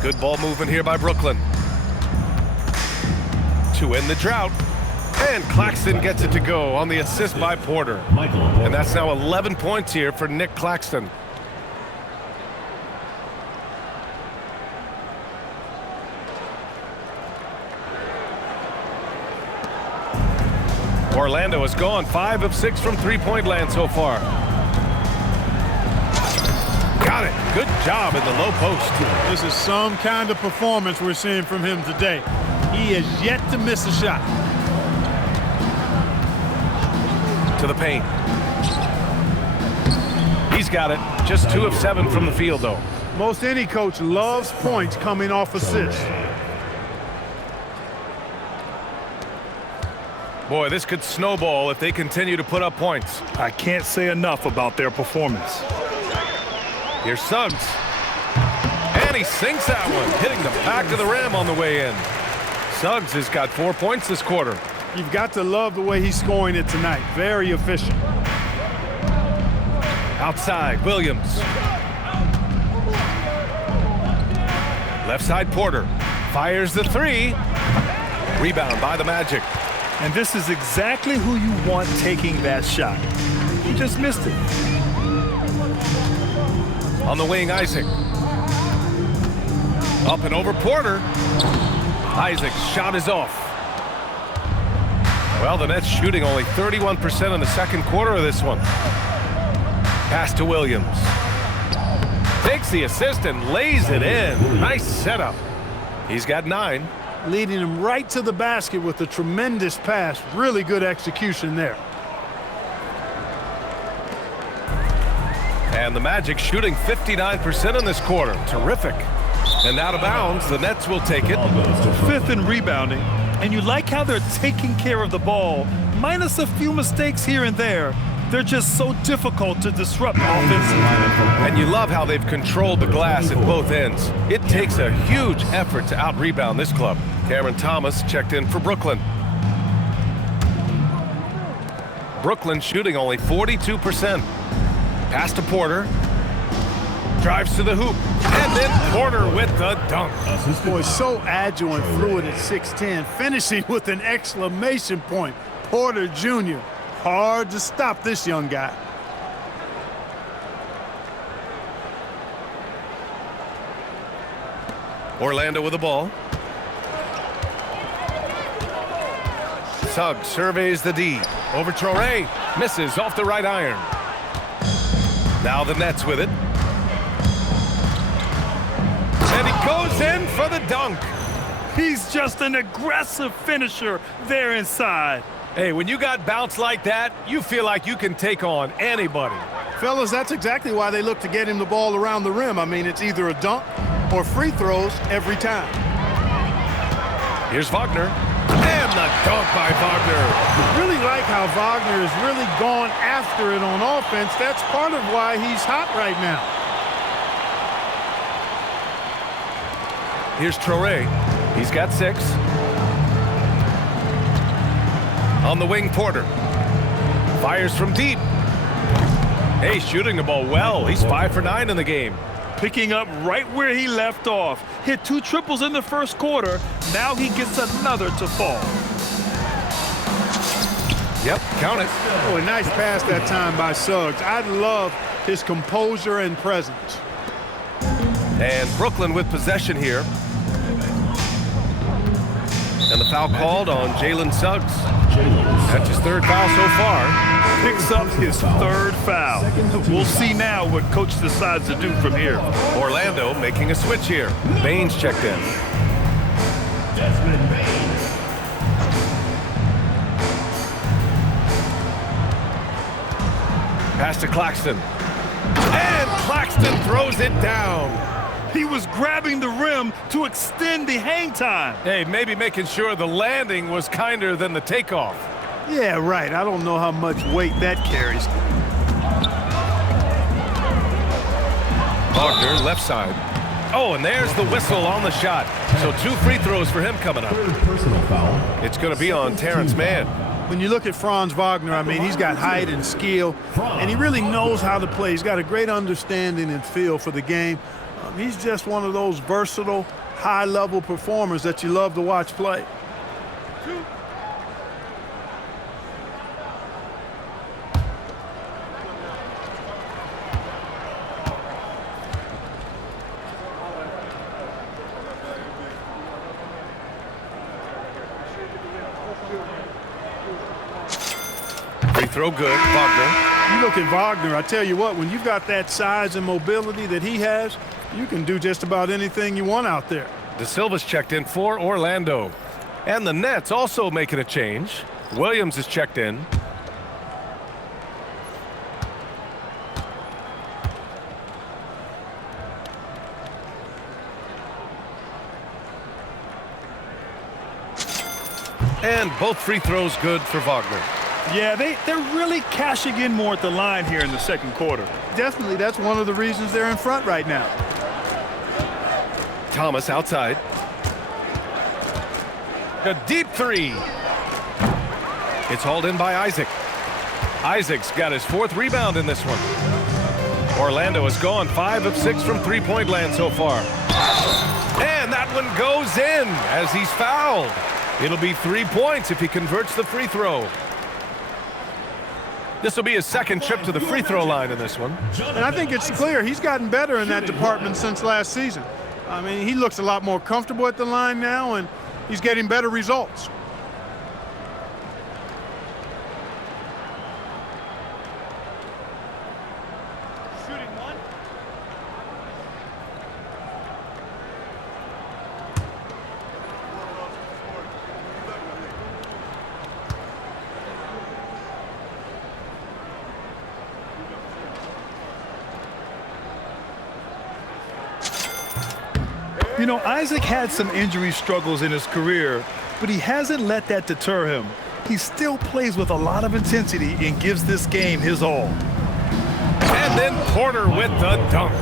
Good ball movement here by Brooklyn. To end the drought. And Claxton gets it to go on the assist by Porter. And that's now 11 points here for Nick Claxton. Orlando has gone 5 of 6 from three-point land so far. Got it. Good job in the low post. This is some kind of performance we're seeing from him today. He has yet to miss a shot. To the paint. He's got it. Just 2 of 7 from the field, though. Most any coach loves points coming off assists. Boy, this could snowball if they continue to put up points. I can't say enough about their performance. Here's Suggs. And he sinks that one, hitting the back of the rim on the way in. Suggs has got 4 points this quarter. You've got to love the way he's scoring it tonight. Very efficient. Outside, Williams. Left side, Porter. Fires the 3. Rebound by the Magic. And this is exactly who you want taking that shot. He just missed it. On the wing, Isaac. Up and over Porter. Isaac's shot is off. Well, the Nets shooting only 31% in the second quarter of this one. Pass to Williams. Takes the assist and lays it in. Nice setup. He's got 9. Leading him right to the basket with a tremendous pass. Really good execution there. And the Magic shooting 59% in this quarter. Terrific. And out of bounds, the Nets will take it. 5th in rebounding. And you like how they're taking care of the ball. Minus a few mistakes here and there. They're just so difficult to disrupt offensively. And you love how they've controlled the glass at both ends. It takes a huge effort to out-rebound this club. Cameron Thomas checked in for Brooklyn. Brooklyn shooting only 42%. Pass to Porter. Drives to the hoop. And then Porter with the dunk. Boy, so agile and fluid at 6'10", finishing with an exclamation point. Porter Jr. Hard to stop this young guy. Orlando with the ball. Suggs surveys the D. Over Traore. Misses off the right iron. Now the Nets with it. And he goes in for the dunk. He's just an aggressive finisher there inside. Hey, when you got bounce like that, you feel like you can take on anybody. Fellas, that's exactly why they look to get him the ball around the rim. I mean, it's either a dunk or free throws every time. Here's Wagner. And the dunk by Wagner. Really like how Wagner has really gone after it on offense. That's part of why he's hot right now. Here's Traore. He's got 6. On the wing, Porter. Fires from deep. Hey, shooting the ball well. He's 5 for 9 in the game. Picking up right where he left off. Hit 2 triples in the first quarter. Now he gets another to fall. Yep, count it. Oh, a nice pass that time by Suggs. I love his composure and presence. And Brooklyn with possession here. And the foul called on Jalen Suggs. That's his 3rd foul so far. Picks up his 3rd foul. We'll see now what coach decides to do from here. Orlando making a switch here. Baines checked in. Pass to Claxton. And Claxton throws it down. He was grabbing the rim to extend the hang time. Hey, maybe making sure the landing was kinder than the takeoff. Yeah, right. I don't know how much weight that carries. Wagner, left side. Oh, and there's the whistle on the shot. So 2 free throws for him coming up. Personal foul. It's going to be on Terrence Mann. When you look at Franz Wagner, I mean, he's got height and skill, and he really knows how to play. He's got a great understanding and feel for the game. He's just one of those versatile, high-level performers that you love to watch play. Free throw good, Wagner. You look at Wagner, I tell you what, when you've got that size and mobility that he has, you can do just about anything you want out there. De Silva's checked in for Orlando. And the Nets also making a change. Williams is checked in. And both free throws good for Wagner. Yeah, they're really cashing in more at the line here in the second quarter. Definitely, that's one of the reasons they're in front right now. Thomas outside. A deep three. It's hauled in by Isaac. Isaac's got his 4th rebound in this one. Orlando has gone 5 of 6 from three-point land so far. And that one goes in as he's fouled. It'll be 3 points if he converts the free throw. This will be his second trip to the free throw line in this one. And I think it's clear he's gotten better in that department since last season. I mean, he looks a lot more comfortable at the line now, and he's getting better results. Shooting one. You know, Isaac had some injury struggles in his career, but he hasn't let that deter him. He still plays with a lot of intensity and gives this game his all. And then Porter with the dunk.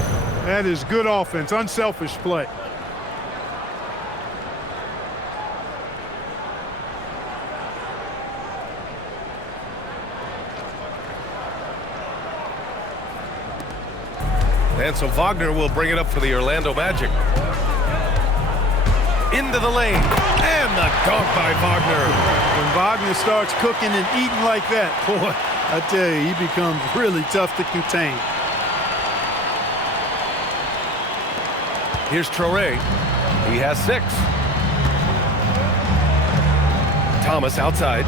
That is good offense, unselfish play. And so Wagner will bring it up for the Orlando Magic. Into the lane. And the dunk by Wagner. When Wagner starts cooking and eating like that, boy, I tell you, he becomes really tough to contain. Here's Traore. He has 6. Thomas outside.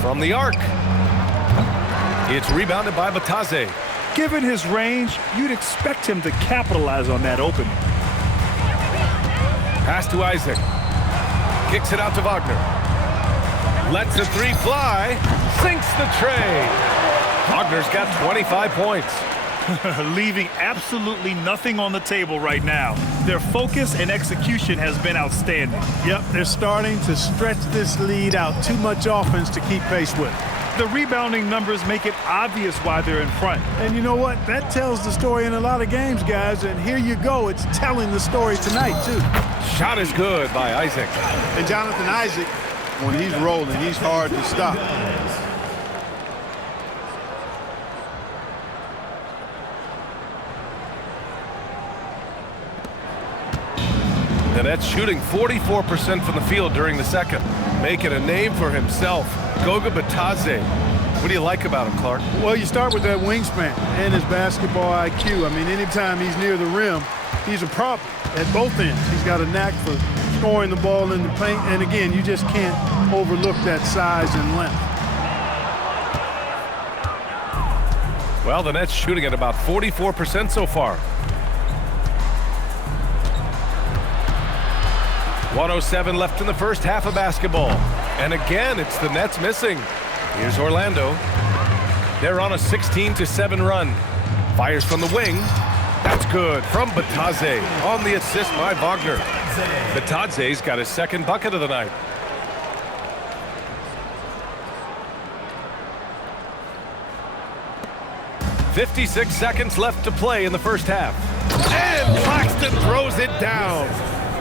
From the arc. It's rebounded by Batadze. Given his range, you'd expect him to capitalize on that opening. Pass to Isaac. Kicks it out to Wagner. Lets the 3 fly. Sinks the tray. Wagner's got 25 points. Leaving absolutely nothing on the table right now. Their focus and execution has been outstanding. Yep, they're starting to stretch this lead out. Too much offense to keep pace with. The rebounding numbers make it obvious why they're in front. And you know what? That tells the story in a lot of games, guys. And here you go. It's telling the story tonight, too. Shot is good by Isaac. And Jonathan Isaac, when he's rolling, he's hard to stop. The Nets shooting 44% from the field during the second. Making a name for himself. Goga Batadze. What do you like about him, Clark? Well, you start with that wingspan and his basketball IQ. I mean, anytime he's near the rim, he's a problem at both ends. He's got a knack for scoring the ball in the paint. And again, you just can't overlook that size and length. Well, the Nets shooting at about 44% so far. 1:07 left in the first half of basketball. And again, it's the Nets missing. Here's Orlando. They're on a 16-7 run. Fires from the wing. That's good from Batadze on the assist by Wagner. Batadze's got his second bucket of the night. "56 seconds left to play in the first half. And Claxton throws it down.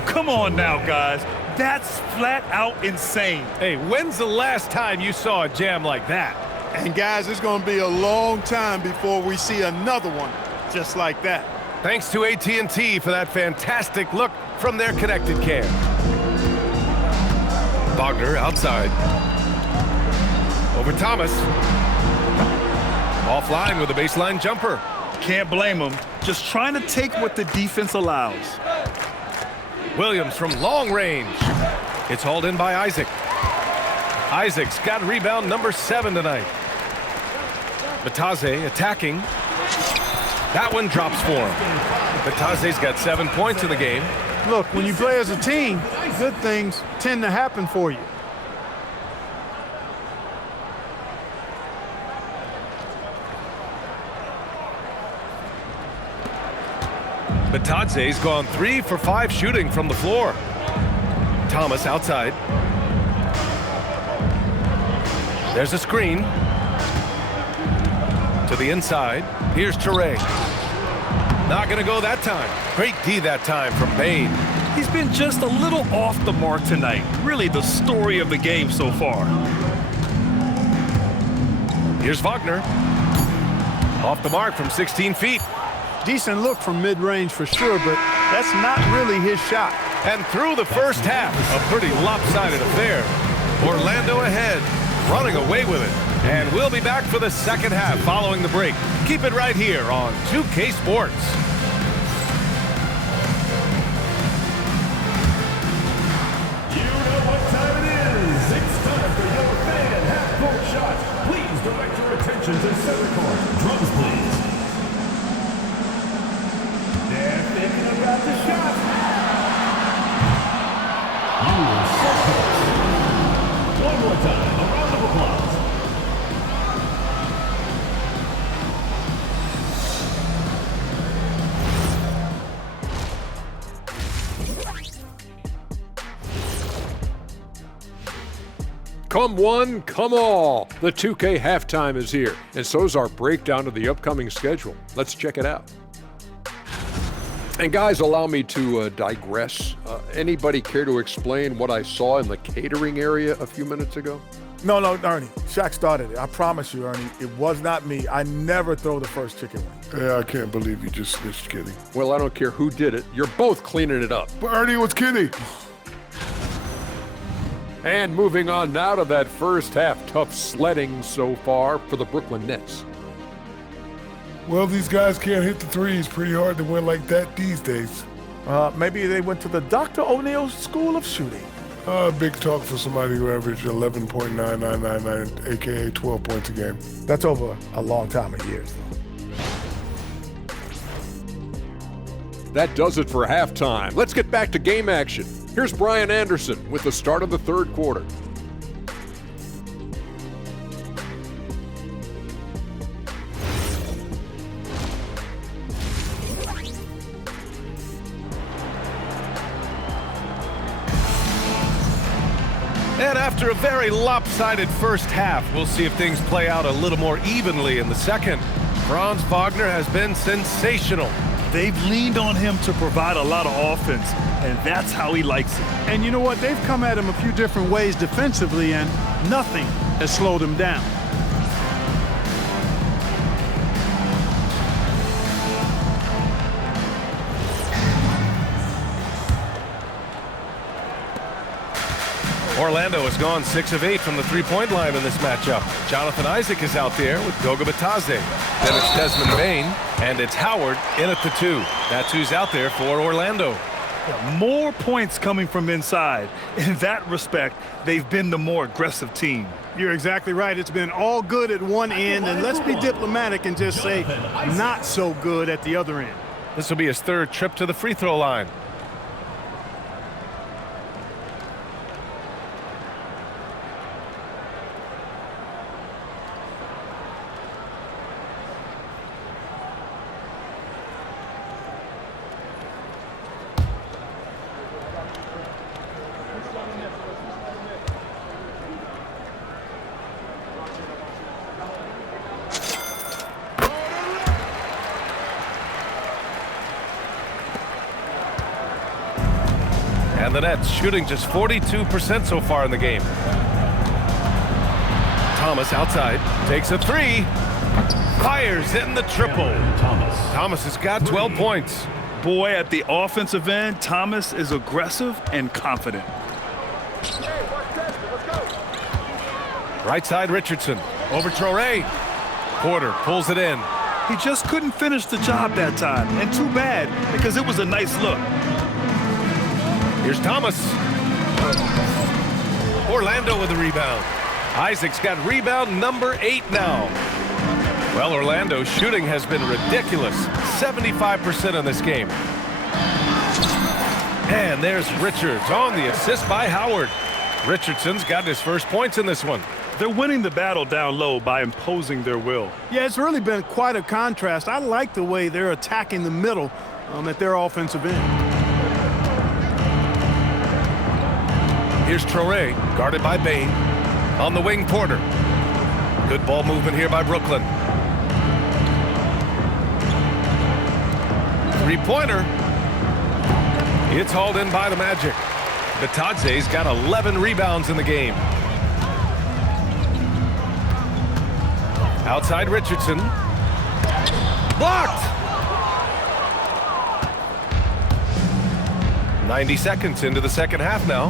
Come on now, guys. That's flat out insane. Hey, when's the last time you saw a jam like that? And guys, it's going to be a long time before we see another one just like that. Thanks to AT&T for that fantastic look from their connected cam. Wagner outside. Over Thomas. Offline with a baseline jumper. Can't blame him. Just trying to take what the defense allows. Williams from long range. It's hauled in by Isaac. Isaac's got rebound number 7 tonight. Bataze attacking. That one drops for him. Bataze's got 7 points in the game. Look, when you play as a team, good things tend to happen for you. Bataze's gone 3 for 5 shooting from the floor. Thomas outside. There's a screen. To the inside. Here's Traore. Not going to go that time. Great D that time from Bain. He's been just a little off the mark tonight. Really the story of the game so far. Here's Wagner. Off the mark from 16 feet. Decent look from mid-range for sure, but that's not really his shot. And through the first half, a pretty lopsided affair. Orlando ahead, running away with it. And we'll be back for the second half following the break. Keep it right here on 2K Sports. You know what time it is. It's time for your fan half-court shot. Please direct your attention to center court. Drums, please. They're thinking about the shot. You are so close. One more time. A round of applause. Come one, come all. The 2K halftime is here, and so is our breakdown of the upcoming schedule. Let's check it out. And guys, allow me to digress. Anybody care to explain what I saw in the catering area a few minutes ago? No, Ernie. Shaq started it. I promise you, Ernie, it was not me. I never throw the first chicken wing. Yeah, I can't believe you just snitched Kenny. Well, I don't care who did it. You're both cleaning it up. But Ernie was Kenny. And moving on now to that first half, tough sledding so far for the Brooklyn Nets. Well, these guys can't hit the threes. Pretty hard to win like that these days. Maybe they went to the Dr. O'Neil School of Shooting. Big talk for somebody who averaged 11.9999, a.k.a. 12 points a game. That's over a long time of years, though. That does it for halftime. Let's get back to game action. Here's Brian Anderson with the start of the third quarter. And after a very lopsided first half, we'll see if things play out a little more evenly in the second. Franz Wagner has been sensational. They've leaned on him to provide a lot of offense, and that's how he likes it. And you know what? They've come at him a few different ways defensively, and nothing has slowed him down. Orlando has gone 6 of 8 from the three-point line in this matchup. Jonathan Isaac is out there with Goga Bataze. Then it's Desmond Bain, and it's Howard in at the 2. That's who's out there for Orlando. More points coming from inside. In that respect, they've been the more aggressive team. You're exactly right. It's been all good at one end, and let's be diplomatic and just say not so good at the other end. This will be his third trip to the free throw line. And the Nets shooting just 42% so far in the game. Thomas outside, takes a 3, fires in the triple. Thomas has got 12 points. Boy, at the offensive end, Thomas is aggressive and confident. Right side Richardson, over Traore. Porter pulls it in. He just couldn't finish the job that time, and too bad, because it was a nice look. Here's Thomas. Orlando with the rebound. Isaac's got rebound number 8 now. Well, Orlando's shooting has been ridiculous. 75% in this game. And there's Richards on the assist by Howard. Richardson's got his first points in this one. They're winning the battle down low by imposing their will. Yeah, it's really been quite a contrast. I like the way they're attacking the middle at their offensive end. Here's Traore, guarded by Bain. On the wing, Porter. Good ball movement here by Brooklyn. Three-pointer. It's hauled in by the Magic. Batadze's got 11 rebounds in the game. Outside Richardson. Blocked! 90 seconds into the second half now.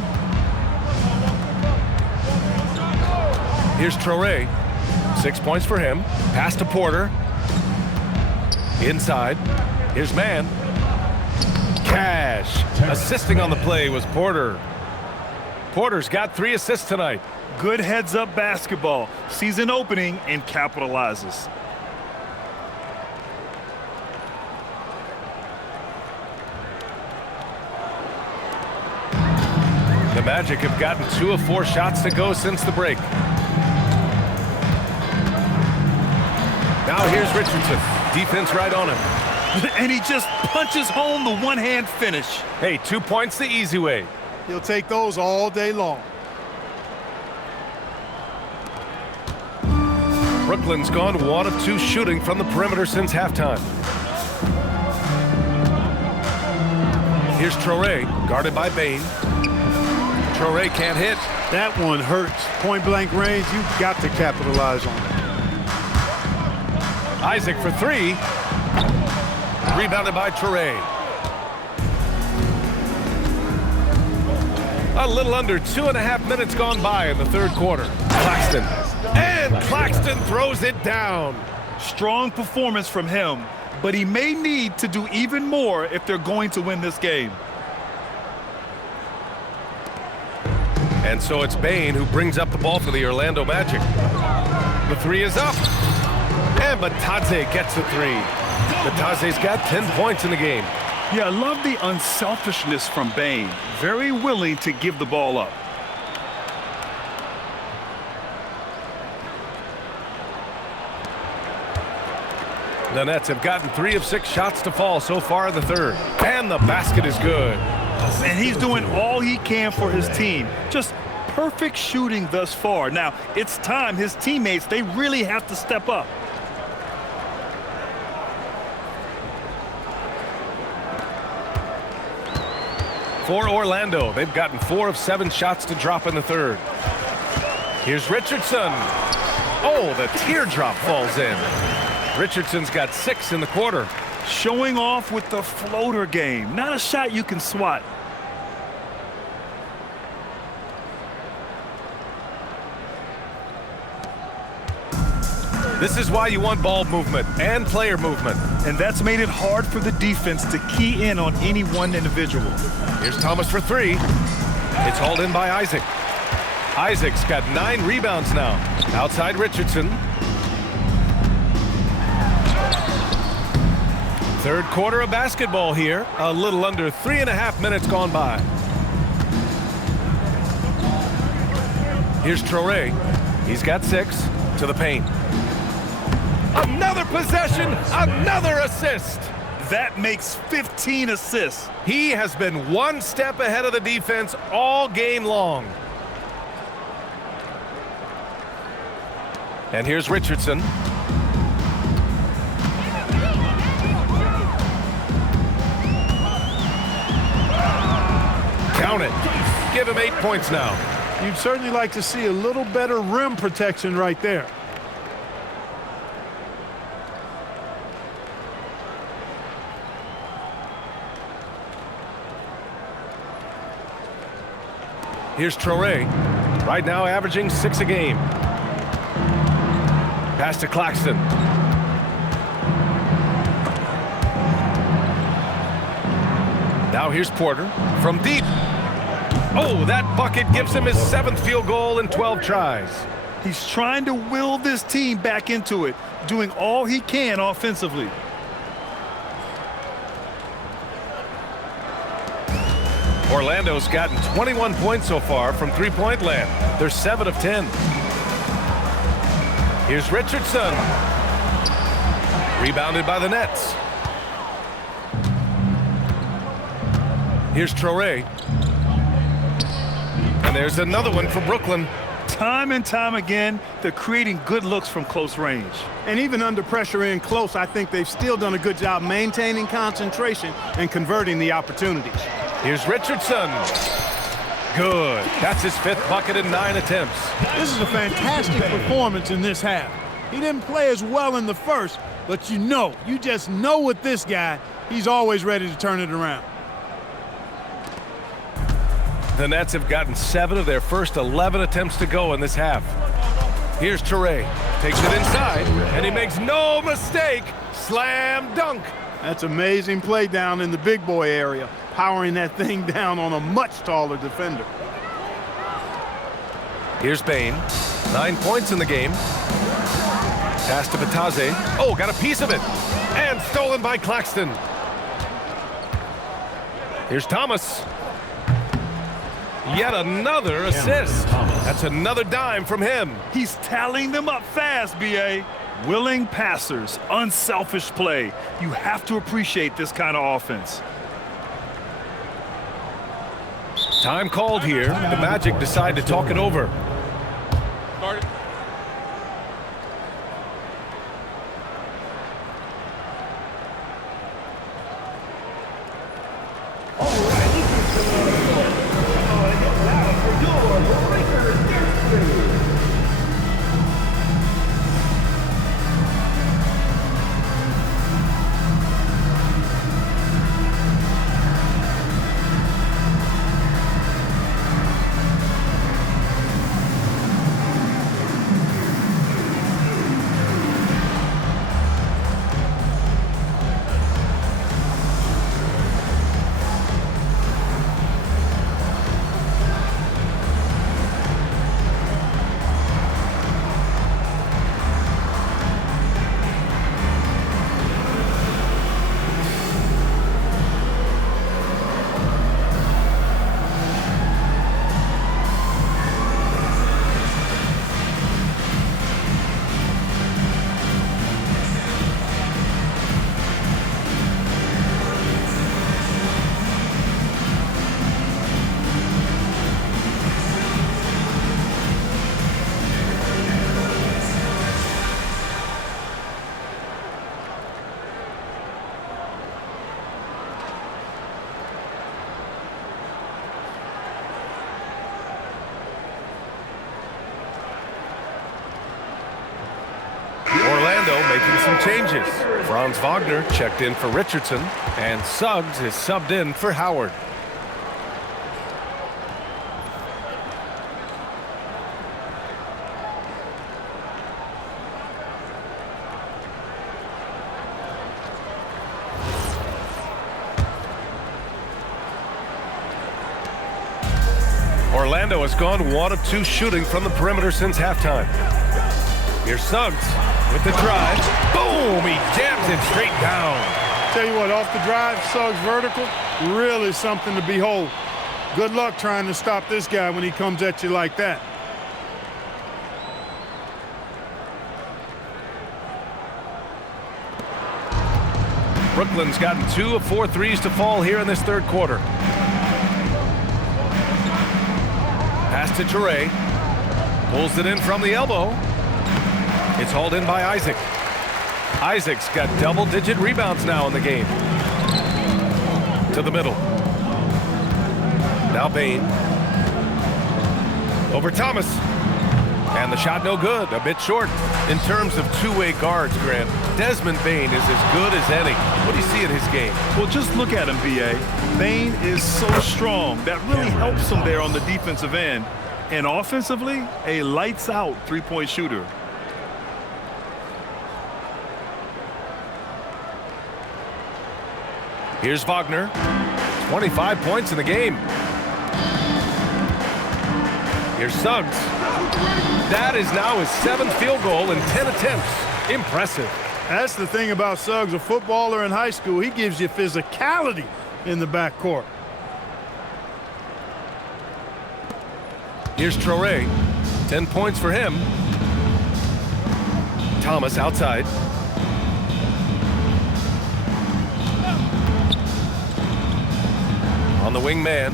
Here's Traore. 6 points for him. Pass to Porter. Inside. Here's Mann. Cash. Assisting on the play was Porter. Porter's got 3 assists tonight. Good heads-up basketball. Sees an opening and capitalizes. The Magic have gotten 2 of 4 shots to go since the break. Now here's Richardson. Defense right on him. And he just punches home the one-hand finish. Hey, 2 points the easy way. He'll take those all day long. Brooklyn's gone 1 of 2 shooting from the perimeter since halftime. Here's Traore, guarded by Bain. Traore can't hit. That one hurts. Point-blank range, you've got to capitalize on it. Isaac for 3. Rebounded by Traore. A little under 2.5 minutes gone by in the third quarter. Claxton. And Claxton throws it down. Strong performance from him, but he may need to do even more if they're going to win this game. And so it's Bain who brings up the ball for the Orlando Magic. The 3 is up. And Batadze gets the 3. Batadze's got 10 points in the game. Yeah, I love the unselfishness from Bain. Very willing to give the ball up. The Nets have gotten 3 of 6 shots to fall so far in the third. And the basket is good. And he's doing all he can for his team. Just perfect shooting thus far. Now, it's time his teammates, they really have to step up. For Orlando, they've gotten 4 of 7 shots to drop in the third. Here's Richardson. Oh, the teardrop falls in. Richardson's got 6 in the quarter. Showing off with the floater game. Not a shot you can swat. This is why you want ball movement and player movement. And that's made it hard for the defense to key in on any one individual. Here's Thomas for 3. It's hauled in by Isaac. Isaac's got 9 rebounds now. Outside Richardson. Third quarter of basketball here. A little under 3.5 minutes gone by. Here's Traore. He's got 6 to the paint. Another possession, another assist. That makes 15 assists. He has been 1 step ahead of the defense all game long. And here's Richardson. Count it. Give him 8 points now. You'd certainly like to see a little better rim protection right there. Here's Traore, right now averaging 6 a game. Pass to Claxton. Now here's Porter from deep. Oh, that bucket gives him his 7th field goal in 12 tries. He's trying to will this team back into it, doing all he can offensively. Orlando's gotten 21 points so far from three-point land. They're 7 of 10. Here's Richardson. Rebounded by the Nets. Here's Traore. And there's another one for Brooklyn. Time and time again, they're creating good looks from close range. And even under pressure in close, I think they've still done a good job maintaining concentration and converting the opportunities. Here's Richardson. Good. That's his 5th bucket in 9 attempts. This is a fantastic performance in this half. He didn't play as well in the first, but you just know with this guy, he's always ready to turn it around. The Nets have gotten 7 of their first 11 attempts to go in this half. Here's Traore. Takes it inside, and he makes no mistake. Slam dunk. That's amazing play down in the big boy area, powering that thing down on a much taller defender. Here's Bain. 9 points in the game. Pass to Bataze. Oh, got a piece of it. And stolen by Claxton. Here's Thomas. Yet another assist. That's another dime from him. He's tallying them up fast, B.A. Willing passers, unselfish play. You have to appreciate this kind of offense. Time called here. The Magic decide to talk it over. Start it. Making some changes. Franz Wagner checked in for Richardson, and Suggs is subbed in for Howard. Orlando has gone 1 of 2 shooting from the perimeter since halftime. Here's Suggs with the drive. Boom! He jams it straight down. Tell you what, off the drive, Suggs vertical, really something to behold. Good luck trying to stop this guy when he comes at you like that. Brooklyn's gotten 2 of 4 threes to fall here in this third quarter. Pass to Traore. Pulls it in from the elbow. It's hauled in by Isaac. Isaac's got double-digit rebounds now in the game. To the middle. Now Bain. Over Thomas. And the shot no good, a bit short. In terms of two-way guards, Grant, Desmond Bain is as good as any. What do you see in his game? Well, just look at him, B.A. Bain is so strong. That really helps him there on the defensive end. And offensively, a lights-out three-point shooter. Here's Wagner. 25 points in the game. Here's Suggs. That is now his 7th field goal in 10 attempts. Impressive. That's the thing about Suggs, a footballer in high school. He gives you physicality in the backcourt. Here's Traore. 10 points for him. Thomas outside. On the wing man.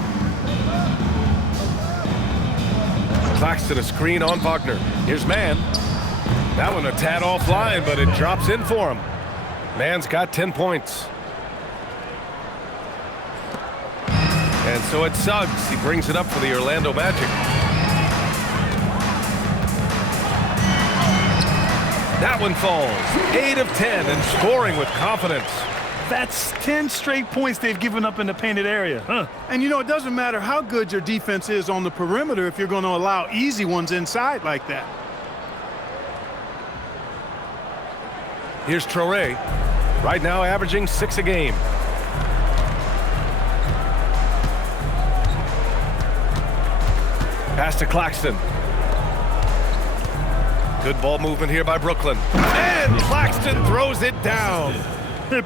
Claxton a screen on Wagner. Here's Mann. That one a tad offline, but it drops in for him. Mann's got 10 points. And so it's Suggs. He brings it up for the Orlando Magic. That one falls. 8 of 10 and scoring with confidence. That's 10 straight points they've given up in the painted area. Huh? And, you know, it doesn't matter how good your defense is on the perimeter if you're going to allow easy ones inside like that. Here's Traore. Right now averaging 6 a game. Pass to Claxton. Good ball movement here by Brooklyn. And Claxton throws it down.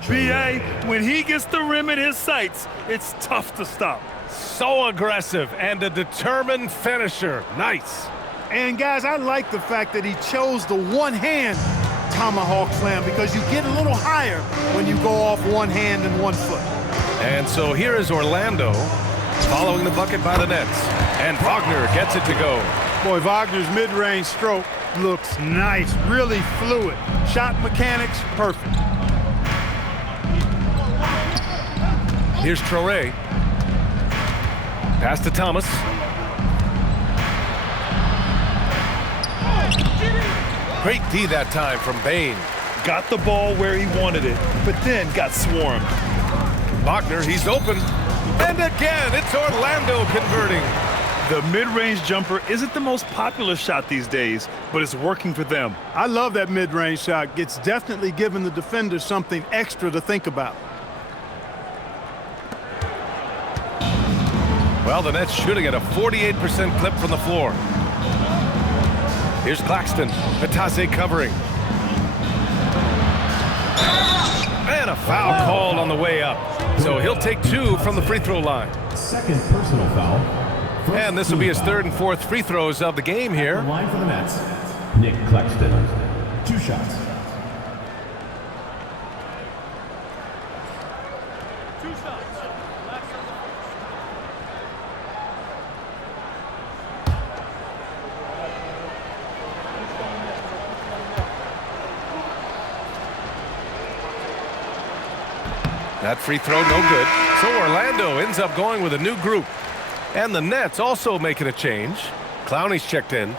B.A., when he gets the rim in his sights, it's tough to stop. So aggressive and a determined finisher. Nice. And, guys, I like the fact that he chose the one-hand tomahawk slam because you get a little higher when you go off one hand and 1 foot. And so here is Orlando following the bucket by the Nets. And Wagner gets it to go. Boy, Wagner's mid-range stroke looks nice, really fluid. Shot mechanics, perfect. Here's Traore. Pass to Thomas. Great D that time from Bain. Got the ball where he wanted it, but then got swarmed. Wagner, he's open. And again, it's Orlando converting. The mid-range jumper isn't the most popular shot these days, but it's working for them. I love that mid-range shot. It's definitely giving the defender something extra to think about. Well, the Nets shooting at a 48% clip from the floor. Here's Claxton. Patase covering. And a foul called on the way up. So he'll take 2 from the free throw line. Second personal foul. And this will be his 3rd and 4th free throws of the game here. Line for the Nets. Nick Claxton. 2 shots. That free throw, no good. So Orlando ends up going with a new group. And the Nets also making a change. Clowney's checked in.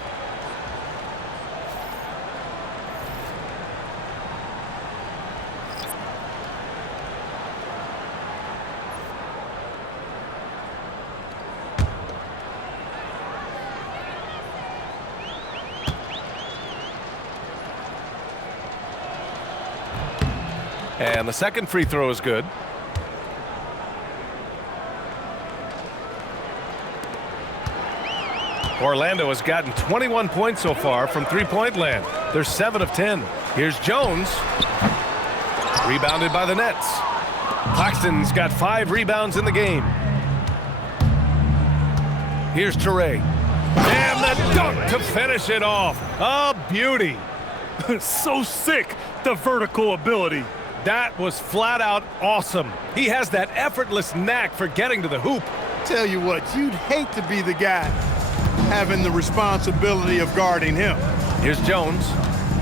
And the second free throw is good. Orlando has gotten 21 points so far from three-point land. They're 7 of 10. Here's Jones. Rebounded by the Nets. Claxton's got 5 rebounds in the game. Here's Traore. And the dunk to finish it off. A beauty. So sick, the vertical ability. That was flat out awesome. He has that effortless knack for getting to the hoop. Tell you what, you'd hate to be the guy having the responsibility of guarding him. Here's Jones.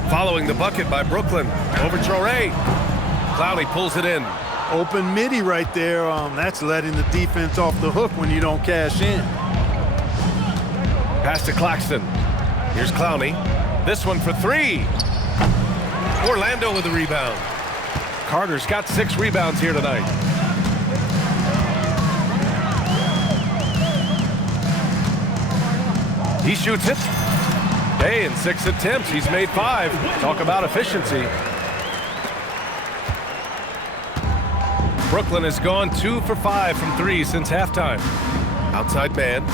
Following the bucket by Brooklyn. Over Traore. Clowney pulls it in. Open midi right there. That's letting the defense off the hook when you don't cash in. Pass to Claxton. Here's Clowney. This one for 3. Orlando with the rebound. Carter's got 6 rebounds here tonight. He shoots it. Hey, in 6 attempts, he's made 5. Talk about efficiency. Brooklyn has gone 2 for 5 from 3 since halftime. Outside man.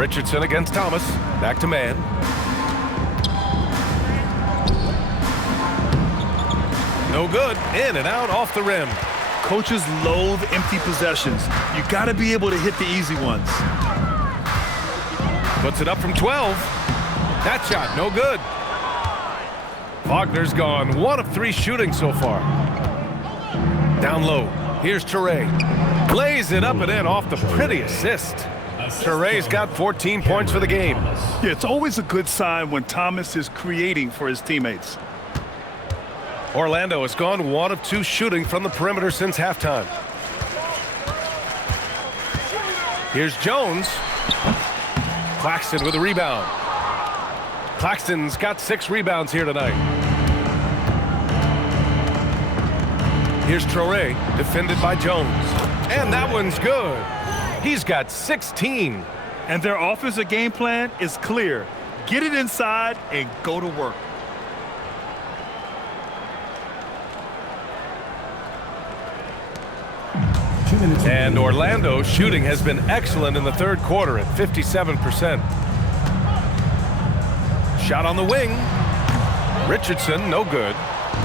Richardson against Thomas. Back to man. No good. In and out off the rim. Coaches loathe empty possessions. You got to be able to hit the easy ones. Puts it up from 12. That shot, no good. Wagner's gone 1 of 3 shooting so far. Down low. Here's Traore. Lays it up and in off the pretty assist. Traore's got 14 points for the game. Yeah, it's always a good sign when Thomas is creating for his teammates. Orlando has gone 1 of 2 shooting from the perimeter since halftime. Here's Jones. Claxton with a rebound. Claxton's got 6 rebounds here tonight. Here's Traore, defended by Jones. And that one's good. He's got 16. And their offensive game plan is clear. Get it inside and go to work. And Orlando's shooting has been excellent in the third quarter at 57%. Shot on the wing. Richardson, no good.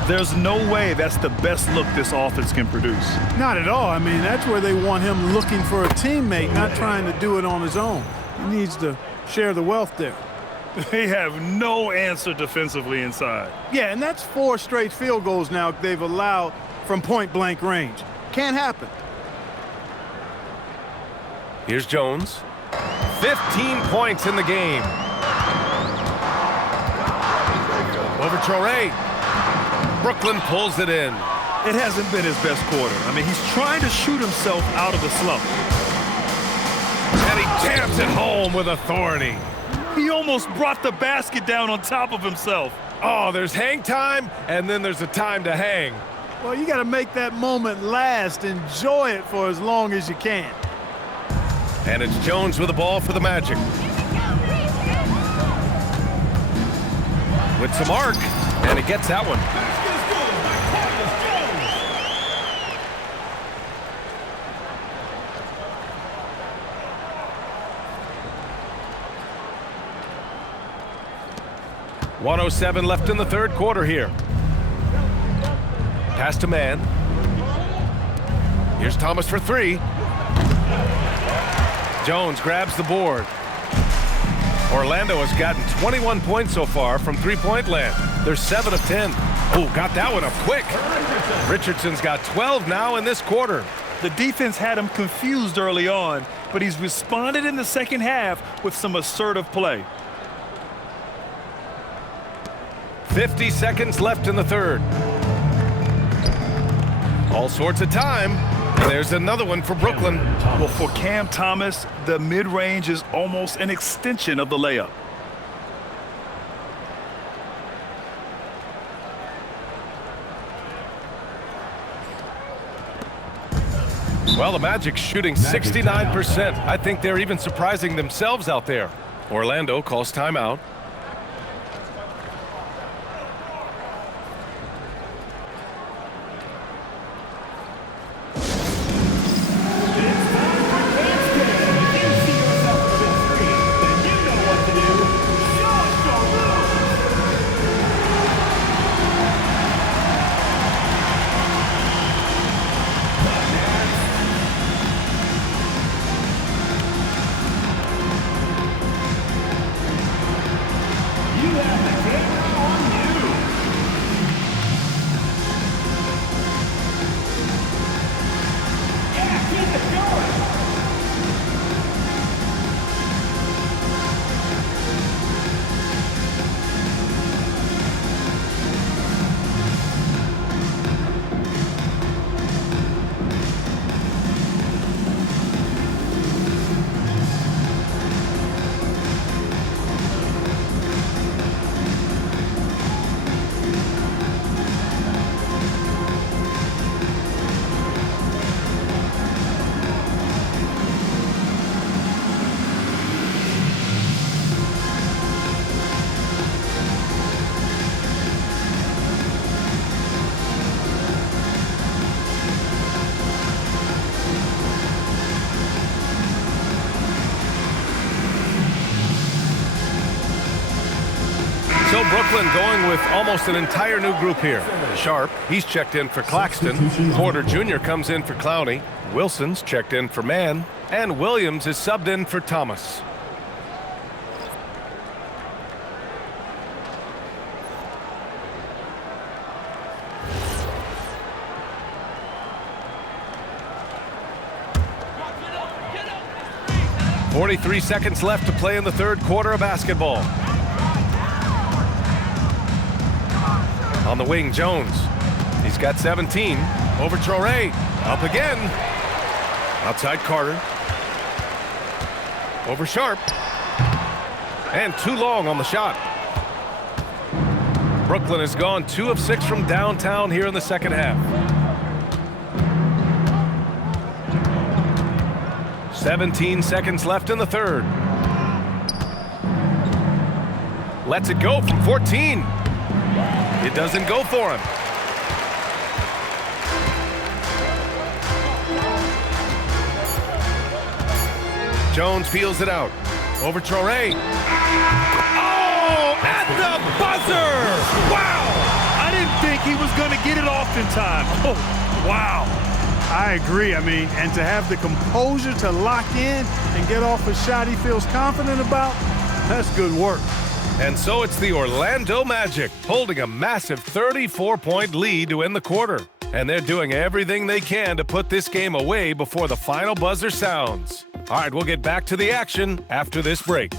There's no way that's the best look this offense can produce. Not at all. I mean, that's where they want him looking for a teammate, not trying to do it on his own. He needs to share the wealth there. They have no answer defensively inside. Yeah, and that's 4 straight field goals now they've allowed from point-blank range. Can't happen. Here's Jones. 15 points in the game. Over Traore. Brooklyn pulls it in. It hasn't been his best quarter. I mean, he's trying to shoot himself out of the slump. And he jams it home with authority. He almost brought the basket down on top of himself. Oh, there's hang time, and then there's a time to hang. Well, you got to make that moment last. Enjoy it for as long as you can. And it's Jones with the ball for the Magic. With some arc, and he gets that one. 1:07 left in the third quarter here. Pass to man. Here's Thomas for 3. Jones grabs the board. Orlando has gotten 21 points so far from three-point land. They're 7 of 10. Oh, got that one up quick. Richardson's got 12 now in this quarter. The defense had him confused early on, but he's responded in the second half with some assertive play. 50 seconds left in the third. All sorts of time. And there's another one for Brooklyn. Well, for Cam Thomas, the mid-range is almost an extension of the layup. Well, the Magic's shooting 69%. I think they're even surprising themselves out there. Orlando calls timeout. Brooklyn going with almost an entire new group here. Sharp, he's checked in for Claxton. Porter Jr. comes in for Clowney. Wilson's checked in for Mann. And Williams is subbed in for Thomas. .43 seconds left to play in the third quarter of basketball. On the wing, Jones. He's got 17. Over Traore. Up again. Outside Carter. Over Sharp. And too long on the shot. Brooklyn has gone 2 of 6 from downtown here in the second half. 17 seconds left in the third. Lets it go from 14. It doesn't go for him. Jones peels it out. Over Traore. Oh, at the buzzer! Wow! I didn't think he was going to get it off in time. Oh, wow. I agree. I mean, and to have the composure to lock in and get off a shot he feels confident about, that's good work. And so it's the Orlando Magic holding a massive 34-point lead to end the quarter. And they're doing everything they can to put this game away before the final buzzer sounds. All right, we'll get back to the action after this break.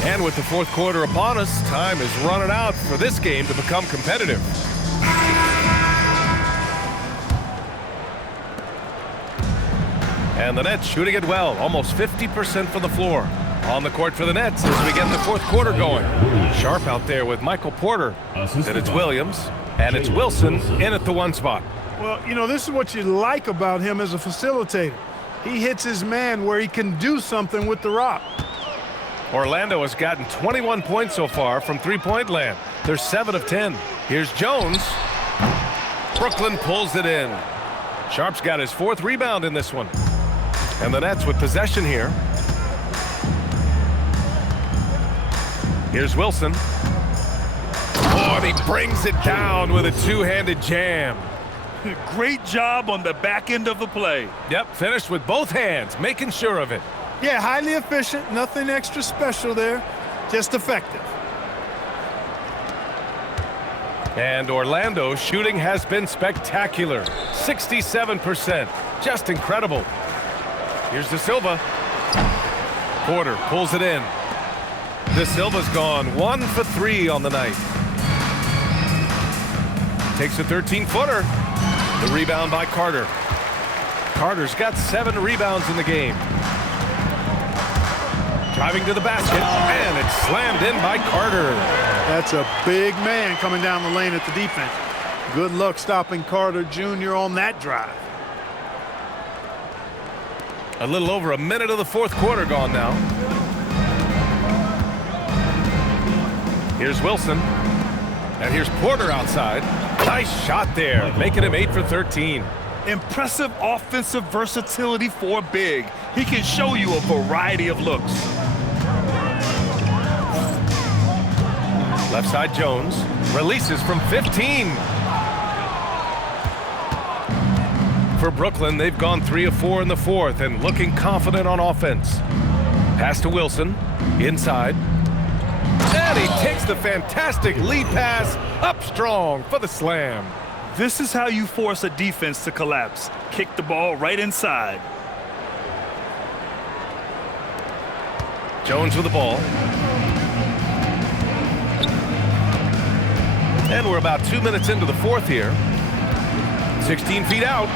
And with the fourth quarter upon us, time is running out for this game to become competitive. And the Nets shooting it well, almost 50% from the floor. On the court for the Nets as we get the fourth quarter going. Sharp out there with Michael Porter. Then it's Williams, and it's Wilson in at the 1 spot. Well, you know, this is what you like about him as a facilitator. He hits his man where he can do something with the rock. Orlando has gotten 21 points so far from three-point land. They're 7 of 10. Here's Jones. Brooklyn pulls it in. Sharp's got his 4th rebound in this one. And the Nets with possession here. Here's Wilson. Oh, and he brings it down with a two-handed jam. Great job on the back end of the play. Yep, finished with both hands, making sure of it. Yeah, highly efficient, nothing extra special there, just effective. And Orlando's shooting has been spectacular. 67%, just incredible. Here's De Silva. Porter pulls it in. De Silva's gone 1 for 3 on the night. Takes a 13-footer. The rebound by Carter. Carter's got 7 rebounds in the game. Driving to the basket, and it's slammed in by Carter. That's a big man coming down the lane at the defense. Good luck stopping Carter Jr. on that drive. A little over a minute of the fourth quarter gone now. Here's Wilson. And here's Porter outside. Nice shot there, making him 8 for 13. Impressive offensive versatility for big. He can show you a variety of looks. Left side Jones. Releases from 15. For Brooklyn, they've gone 3 of 4 in the fourth and looking confident on offense. Pass to Wilson. Inside. And he takes the fantastic lead pass up strong for the slam. This is how you force a defense to collapse. Kick the ball right inside. Jones with the ball. And we're about 2 minutes into the fourth here. 16 feet out.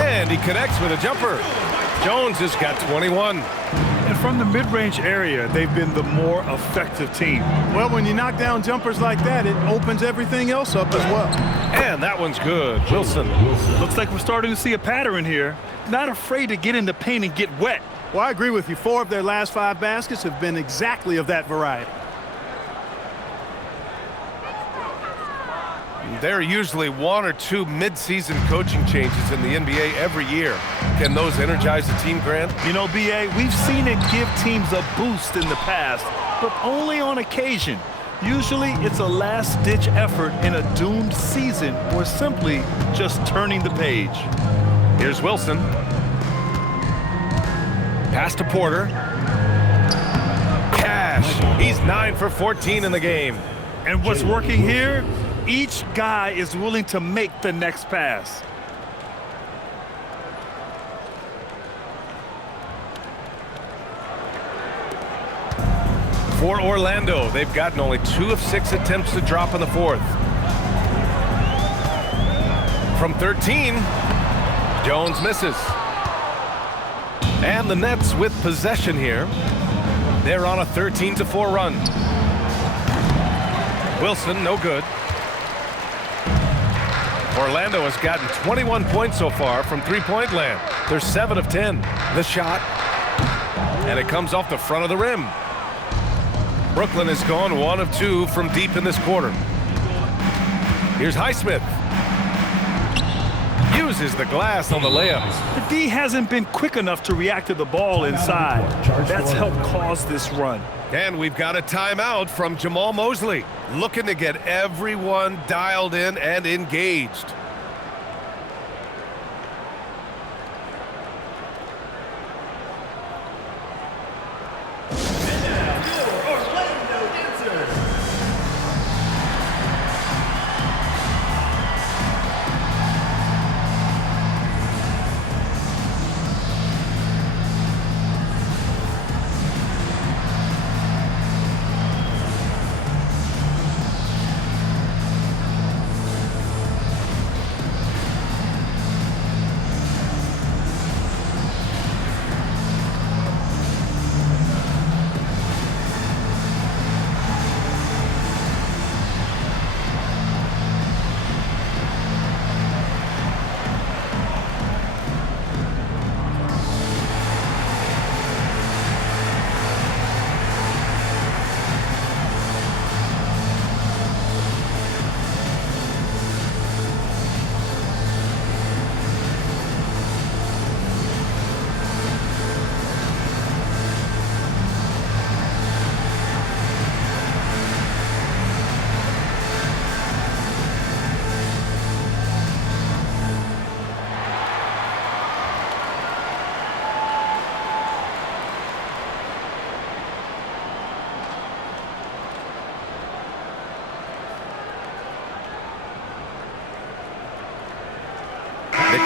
And he connects with a jumper. Jones has got 21. And from the mid-range area, they've been the more effective team. Well, when you knock down jumpers like that, it opens everything else up as well. And that one's good. Wilson. Looks like we're starting to see a pattern here. Not afraid to get in the paint and get wet. Well, I agree with you. 4 of their last 5 baskets have been exactly of that variety. There are usually 1 or 2 mid-season coaching changes in the NBA every year. Can those energize the team, Grant? You know, B.A., we've seen it give teams a boost in the past, but only on occasion. Usually it's a last-ditch effort in a doomed season or simply just turning the page. Here's Wilson. Pass to Porter. Cash. He's 9 for 14 in the game. And what's working here? Each guy is willing to make the next pass. For Orlando, they've gotten only 2 of 6 attempts to drop in the 4th. From 13, Jones misses. And the Nets with possession here. They're on a 13-4 run. Wilson, no good. Orlando has gotten 21 points so far from three-point land. They're 7 of 10. The shot. And it comes off the front of the rim. Brooklyn has gone 1 of 2 from deep in this quarter. Here's Highsmith. Uses the glass on the layup. The D hasn't been quick enough to react to the ball inside. That's helped cause this run. And we've got a timeout from Jamal Mosley, looking to get everyone dialed in and engaged.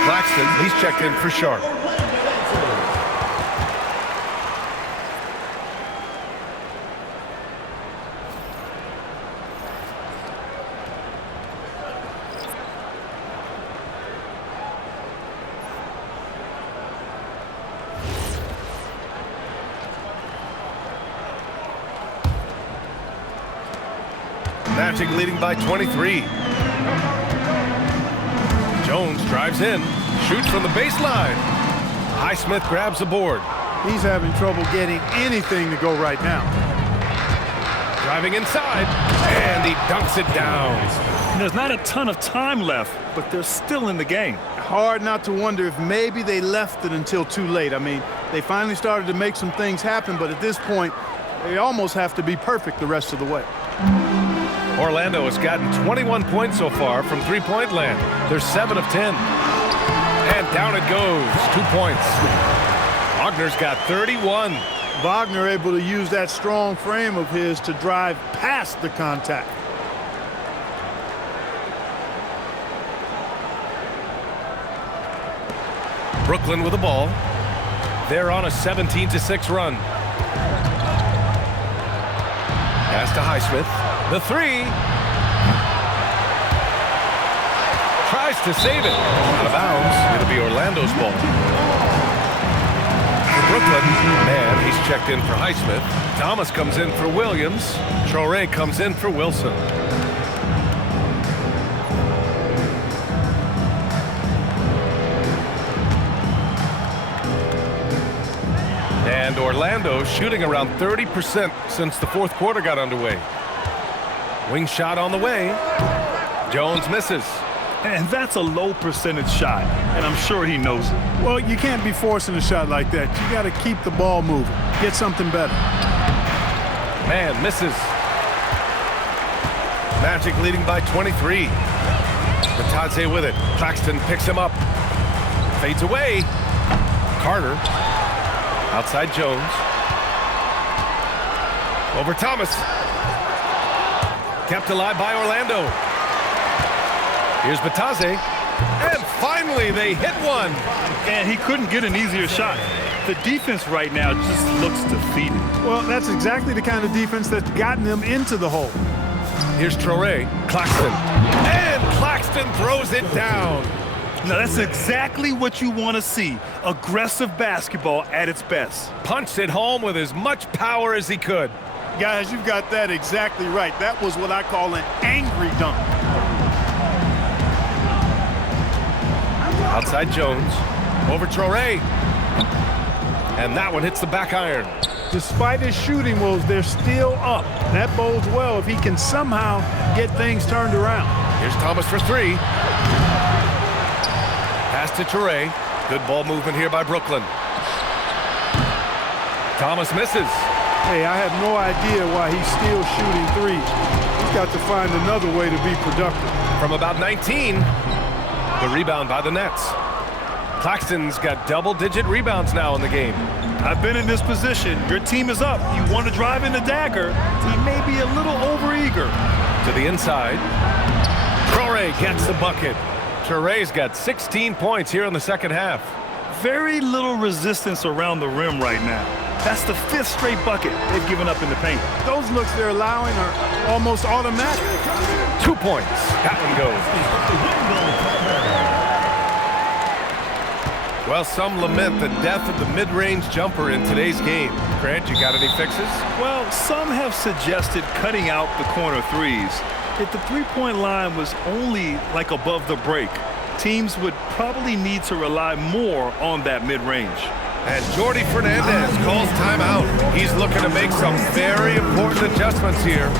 Claxton, he's checked in for Sharp. Magic leading by 23. Jones drives in, shoots from the baseline. Highsmith grabs the board. He's having trouble getting anything to go right now. Driving inside, and he dunks it down. And there's not a ton of time left, but they're still in the game. Hard not to wonder if maybe they left it until too late. I mean, they finally started to make some things happen, but at this point, they almost have to be perfect the rest of the way. Orlando has gotten 21 points so far from three-point land. They're 7 of 10. And down it goes. 2 points. Wagner's got 31. Wagner able to use that strong frame of his to drive past the contact. Brooklyn with the ball. They're on a 17-6 run. Pass to Highsmith. The 3. Tries to save it. Out of bounds. It'll be Orlando's ball. Brooklyn. Man, he's checked in for Highsmith. Thomas comes in for Williams. Traore comes in for Wilson. And Orlando shooting around 30% since the fourth quarter got underway. Wing shot on the way. Jones misses. And that's a low percentage shot, and I'm sure he knows it. Well, you can't be forcing a shot like that. You got to keep the ball moving. Get something better. Man misses. Magic leading by 23. Batadze with it. Claxton picks him up. Fades away. Carter. Outside Jones. Over Thomas. Kept alive by Orlando. Here's Batadze. And finally they hit one. And he couldn't get an easier shot. The defense right now just looks defeated. Well, that's exactly the kind of defense that's gotten them into the hole. Here's Traore. Claxton. And Claxton throws it down. Now, that's exactly what you want to see. Aggressive basketball at its best. Punched it home with as much power as he could. Guys, you've got that exactly right. That was what I call an angry dunk. Outside Jones. Over Traore. And that one hits the back iron. Despite his shooting woes, they're still up. That bodes well if he can somehow get things turned around. Here's Thomas for three. Pass to Traore. Good ball movement here by Brooklyn. Thomas misses. Hey, I have no idea why he's still shooting threes. He's got to find another way to be productive. From about 19, the rebound by the Nets. Claxton's got double-digit rebounds now in the game. I've been in this position. Your team is up. You want to drive in the dagger. He may be a little overeager. To the inside. Traore gets the bucket. Traore's got 16 points here in the second half. Very little resistance around the rim right now. That's the 5th straight bucket they've given up in the paint. Those looks they're allowing are almost automatic. 2 points. That one goes. Well, some lament the death of the mid-range jumper in today's game. Grant, you got any fixes? Well, some have suggested cutting out the corner threes. If the three-point line was only like above the break, teams would probably need to rely more on that mid-range. And Jordi Fernandez calls timeout. He's looking to make some very important adjustments here.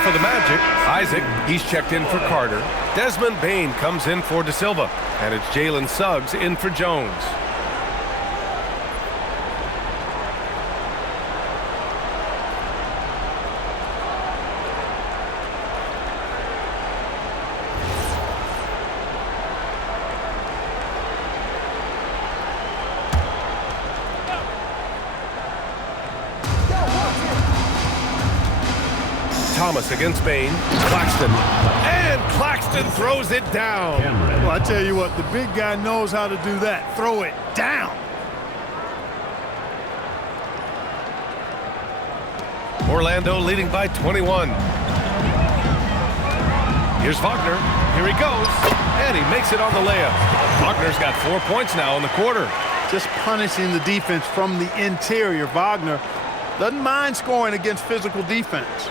For the Magic, Isaac, he's checked in for Carter. Desmond Bane comes in for De Silva. And it's Jalen Suggs in for Jones. Thomas against Bane. Claxton. And Claxton throws it down. Well, I tell you what, the big guy knows how to do that. Throw it down. Orlando leading by 21. Here's Wagner. Here he goes. And he makes it on the layup. Wagner's got 4 points now in the quarter. Just punishing the defense from the interior. Wagner doesn't mind scoring against physical defense.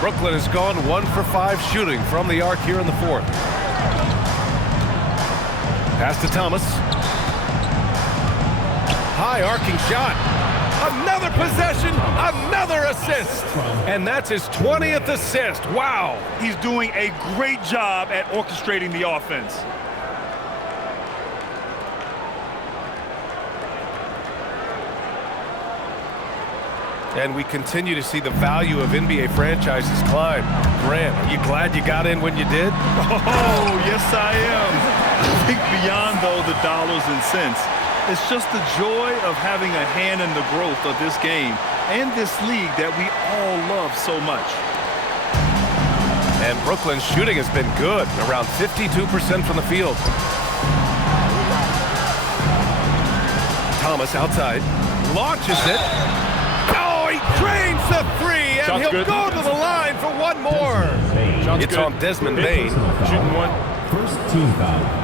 Brooklyn has gone 1 for 5 shooting from the arc here in the fourth. Pass to Thomas. High arcing shot. Another possession, another assist. And that's his 20th assist. Wow. He's doing a great job at orchestrating the offense. And we continue to see the value of NBA franchises climb. Grant, are you glad you got in when you did? Oh, yes, I am. I think beyond, though, the dollars and cents, it's just the joy of having a hand in the growth of this game and this league that we all love so much. And Brooklyn's shooting has been good, around 52% from the field. Thomas outside, launches it. Oh, he drains the three, and Shot's he'll good. go to the line for one more. Shot's It's good. on Desmond Bain. Shooting one. First team foul.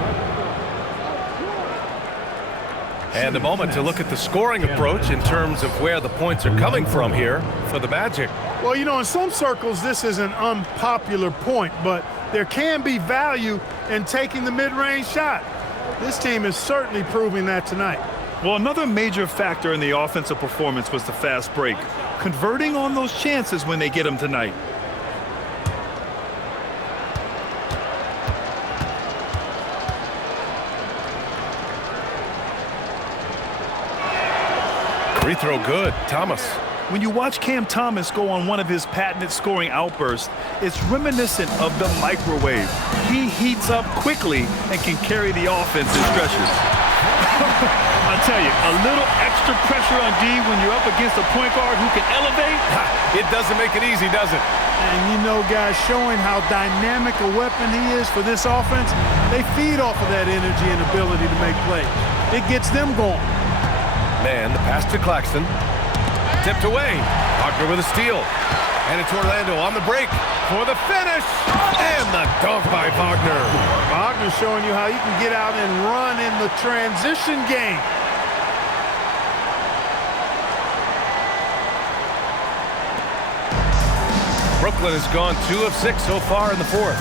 And a moment to look at the scoring approach in terms of where the points are coming from here for the Magic. Well, you know, in some circles, this is an unpopular point, but there can be value in taking the mid-range shot. This team is certainly proving that tonight. Well, another major factor in the offensive performance was the fast break, converting on those chances when they get them tonight. Free throw good. Thomas. When you watch Cam Thomas go on one of his patented scoring outbursts, it's reminiscent of the microwave. He heats up quickly and can carry the offense in stretches. I'll tell you, a little extra pressure on D when you're up against a point guard who can elevate. It doesn't make it easy, does it? And you know, guys, showing how dynamic a weapon he is for this offense, they feed off of that energy and ability to make plays. It gets them going. Man, the pass to Claxton. Tipped away. Wagner with a steal. And it's Orlando on the break for the finish. And the dunk by Wagner. Wagner showing you how you can get out and run in the transition game. Brooklyn has gone 2 of 6 so far in the fourth.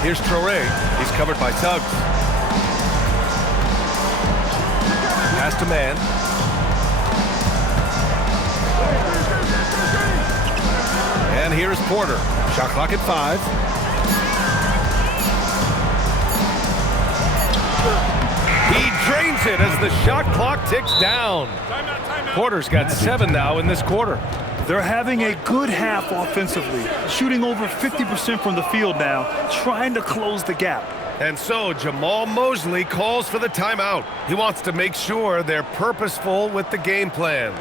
Here's Traore. He's covered by Suggs. Pass to man. And here is Porter. Shot clock at 5. He drains it as the shot clock ticks down. Porter's got 7 now in this quarter. They're having a good half offensively, shooting over 50% from the field now, trying to close the gap. And so Jamal Mosley calls for the timeout. He wants to make sure they're purposeful with the game plan.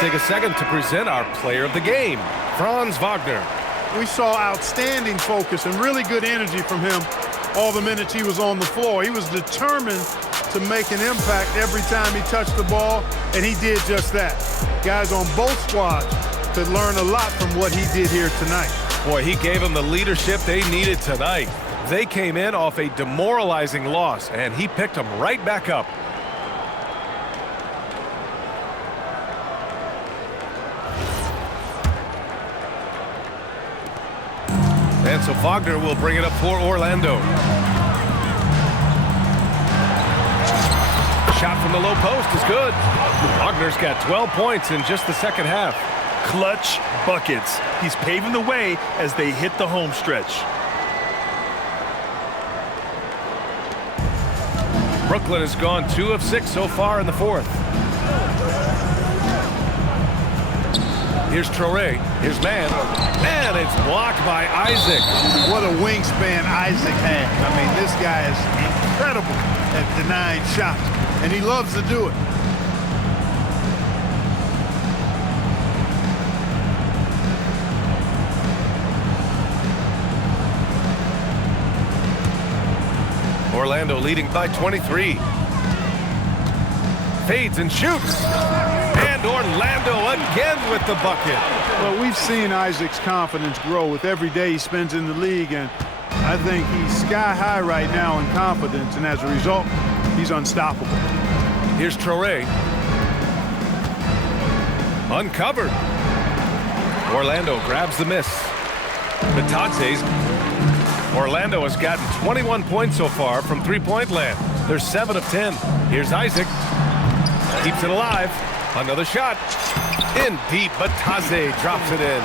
Take a second to present our player of the game, Franz Wagner. We saw outstanding focus and really good energy from him all the minutes he was on the floor. He was determined to make an impact every time he touched the ball, and he did just that. Guys on both squads could learn a lot from what he did here tonight. Boy, he gave them the leadership they needed tonight. They came in off a demoralizing loss, and he picked them right back up. And so Wagner will bring it up for Orlando. Shot from the low post is good. Wagner's got 12 points in just the second half. Clutch buckets. He's paving the way as they hit the home stretch. Brooklyn has gone 2 of 6 so far in the fourth. Here's Traore. Here's man. And it's blocked by Isaac. What a wingspan Isaac has. I mean, this guy is incredible at denying shots, and he loves to do it. Orlando leading by 23. Fades and shoots. And Orlando again with the bucket. Well, we've seen Isaac's confidence grow with every day he spends in the league, and I think he's sky high right now in confidence, and as a result, he's unstoppable. Here's Traore. Uncovered. Orlando grabs the miss. Batate's. Orlando has gotten 21 points so far from three-point land. They're 7 of 10. Here's Isaac. Keeps it alive. Another shot. In deep. Bataze drops it in.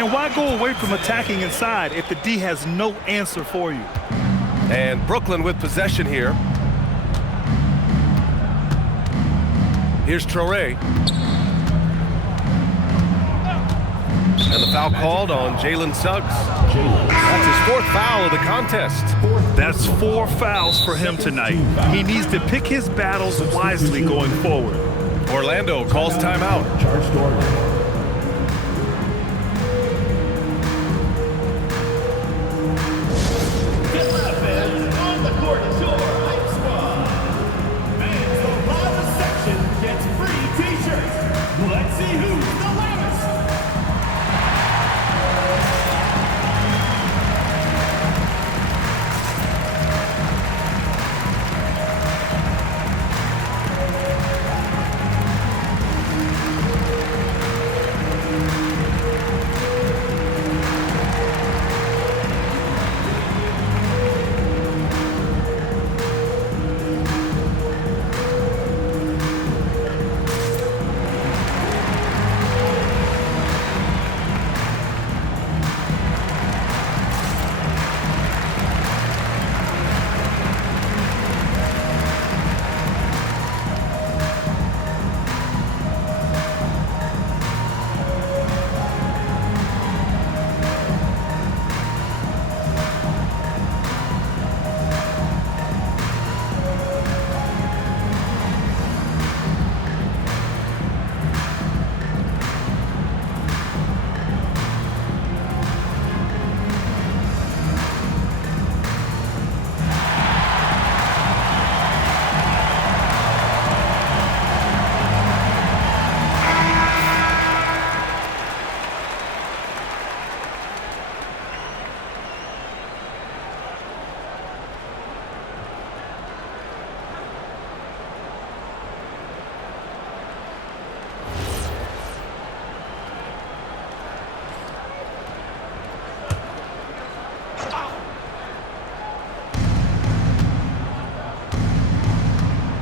And why go away from attacking inside if the D has no answer for you? And Brooklyn with possession here. Here's Traore. And the foul called on Jalen Suggs. That's his 4th foul of the contest. That's 4 fouls for him tonight. He needs to pick his battles wisely going forward. Orlando calls timeout. Charge to Orlando. On the court is your hype squad. And the Lava section gets free t-shirts. Let's see who's the loudest.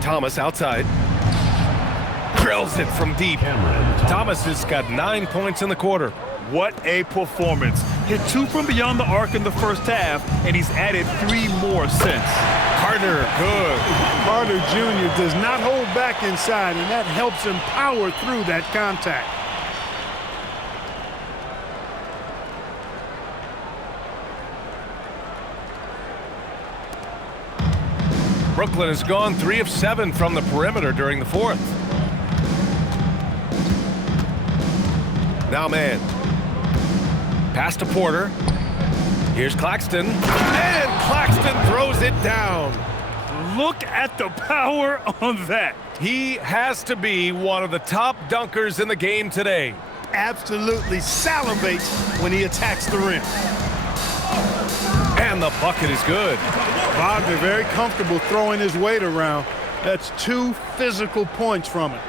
Thomas outside. Drills it from deep. Thomas has got 9 points in the quarter. What a performance. Hit 2 from beyond the arc in the first half, and he's added 3 more since. Carter, good. Carter Jr. does not hold back inside, and that helps him power through that contact. Brooklyn has gone 3 of 7 from the perimeter during the fourth. Now man. Pass to Porter. Here's Claxton, and Claxton throws it down. Look at the power on that. He has to be one of the top dunkers in the game today. Absolutely salivates when he attacks the rim. And the bucket is good. Wagner very comfortable throwing his weight around. That's 2 physical points from it.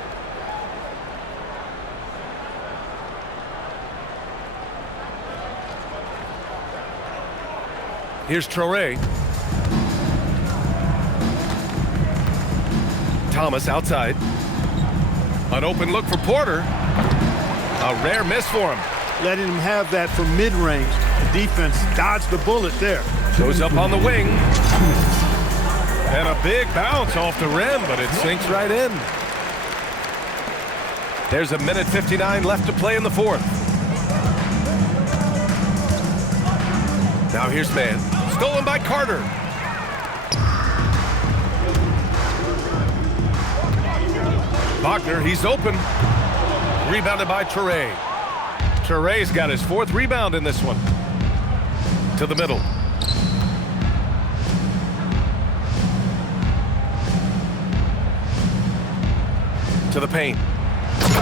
Here's Traore. Thomas outside. An open look for Porter. A rare miss for him. Letting him have that from mid-range. The defense dodged the bullet there. Goes up on the wing. And a big bounce off the rim, but it sinks right in. There's 1:59 left to play in the fourth. Now here's man. Stolen by Carter. Wagner, he's open. Rebounded by Traore. Traore's got his 4th rebound in this one. To the middle. To the paint.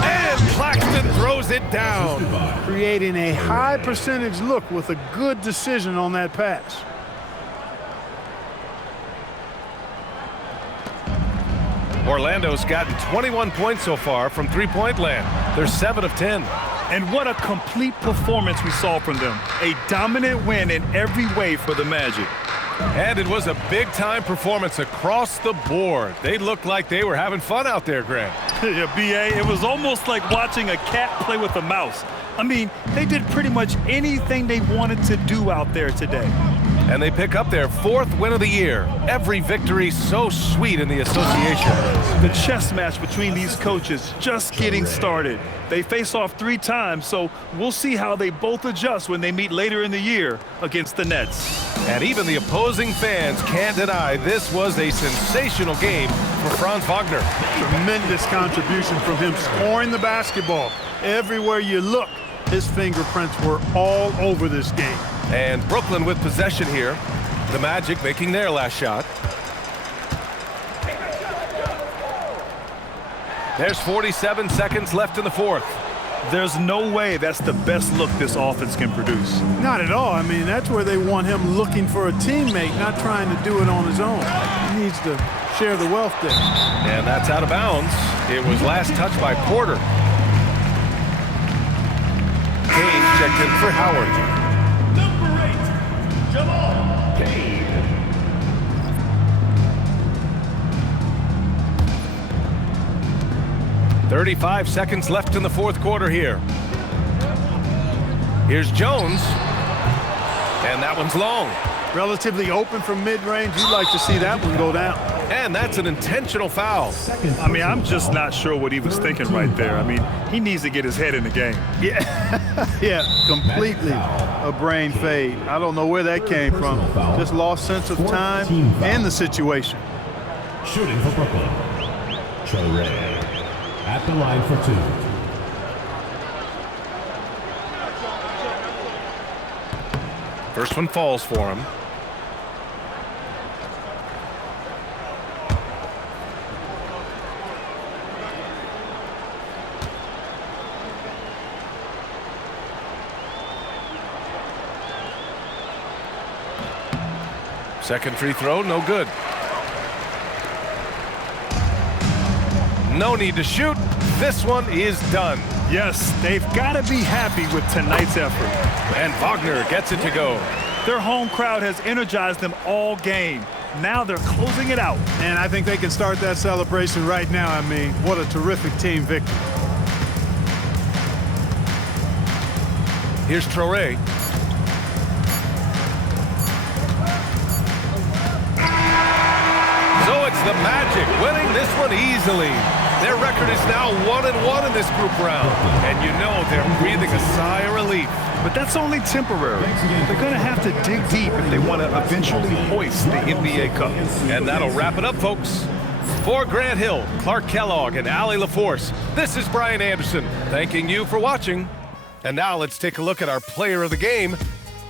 And Claxton throws it down. Creating a high percentage look with a good decision on that pass. Orlando's gotten 21 points so far from three-point land. They're 7 of 10. And what a complete performance we saw from them. A dominant win in every way for the Magic. And it was a big-time performance across the board. They looked like they were having fun out there, Grant. Yeah, B.A., it was almost like watching a cat play with a mouse. I mean, they did pretty much anything they wanted to do out there today. And they pick up their 4th win of the year. Every victory so sweet in the association. The chess match between these coaches just getting started. They face off 3 times, so we'll see how they both adjust when they meet later in the year against the Nets. And even the opposing fans can't deny this was a sensational game for Franz Wagner. Tremendous contribution from him scoring the basketball. Everywhere you look, his fingerprints were all over this game. And Brooklyn with possession here. The Magic making their last shot. There's 47 seconds left in the fourth. There's no way that's the best look this offense can produce. Not at all. I mean, that's where they want him looking for a teammate, not trying to do it on his own. He needs to share the wealth there. And that's out of bounds. It was last touched by Porter. Kane checked in for Howard. Number 8, Jamal Kane. .35 seconds left in the fourth quarter here. Here's Jones. And that one's long. Relatively open from mid-range. You'd like to see that one go down. And that's an intentional foul. I mean, I'm just not sure what he was thinking right there. I mean, he needs to get his head in the game. Yeah, yeah, completely a brain fade. I don't know where that came from. Just lost sense of time and the situation. Shooting for Brooklyn, Traore at the line for 2. First one falls for him. Second free throw, no good. No need to shoot. This one is done. Yes, they've got to be happy with tonight's effort. And Wagner gets it to go. Their home crowd has energized them all game. Now they're closing it out. And I think they can start that celebration right now. I mean, what a terrific team victory. Here's Traore. So it's the Magic winning this one easily. Their record is now 1-1 in this group round. And you know they're breathing a sigh of relief. But that's only temporary. They're going to have to dig deep if they want to eventually hoist the NBA Cup. And that'll wrap it up, folks. For Grant Hill, Clark Kellogg, and Allie LaForce, this is Brian Anderson thanking you for watching. And now let's take a look at our player of the game,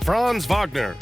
Franz Wagner.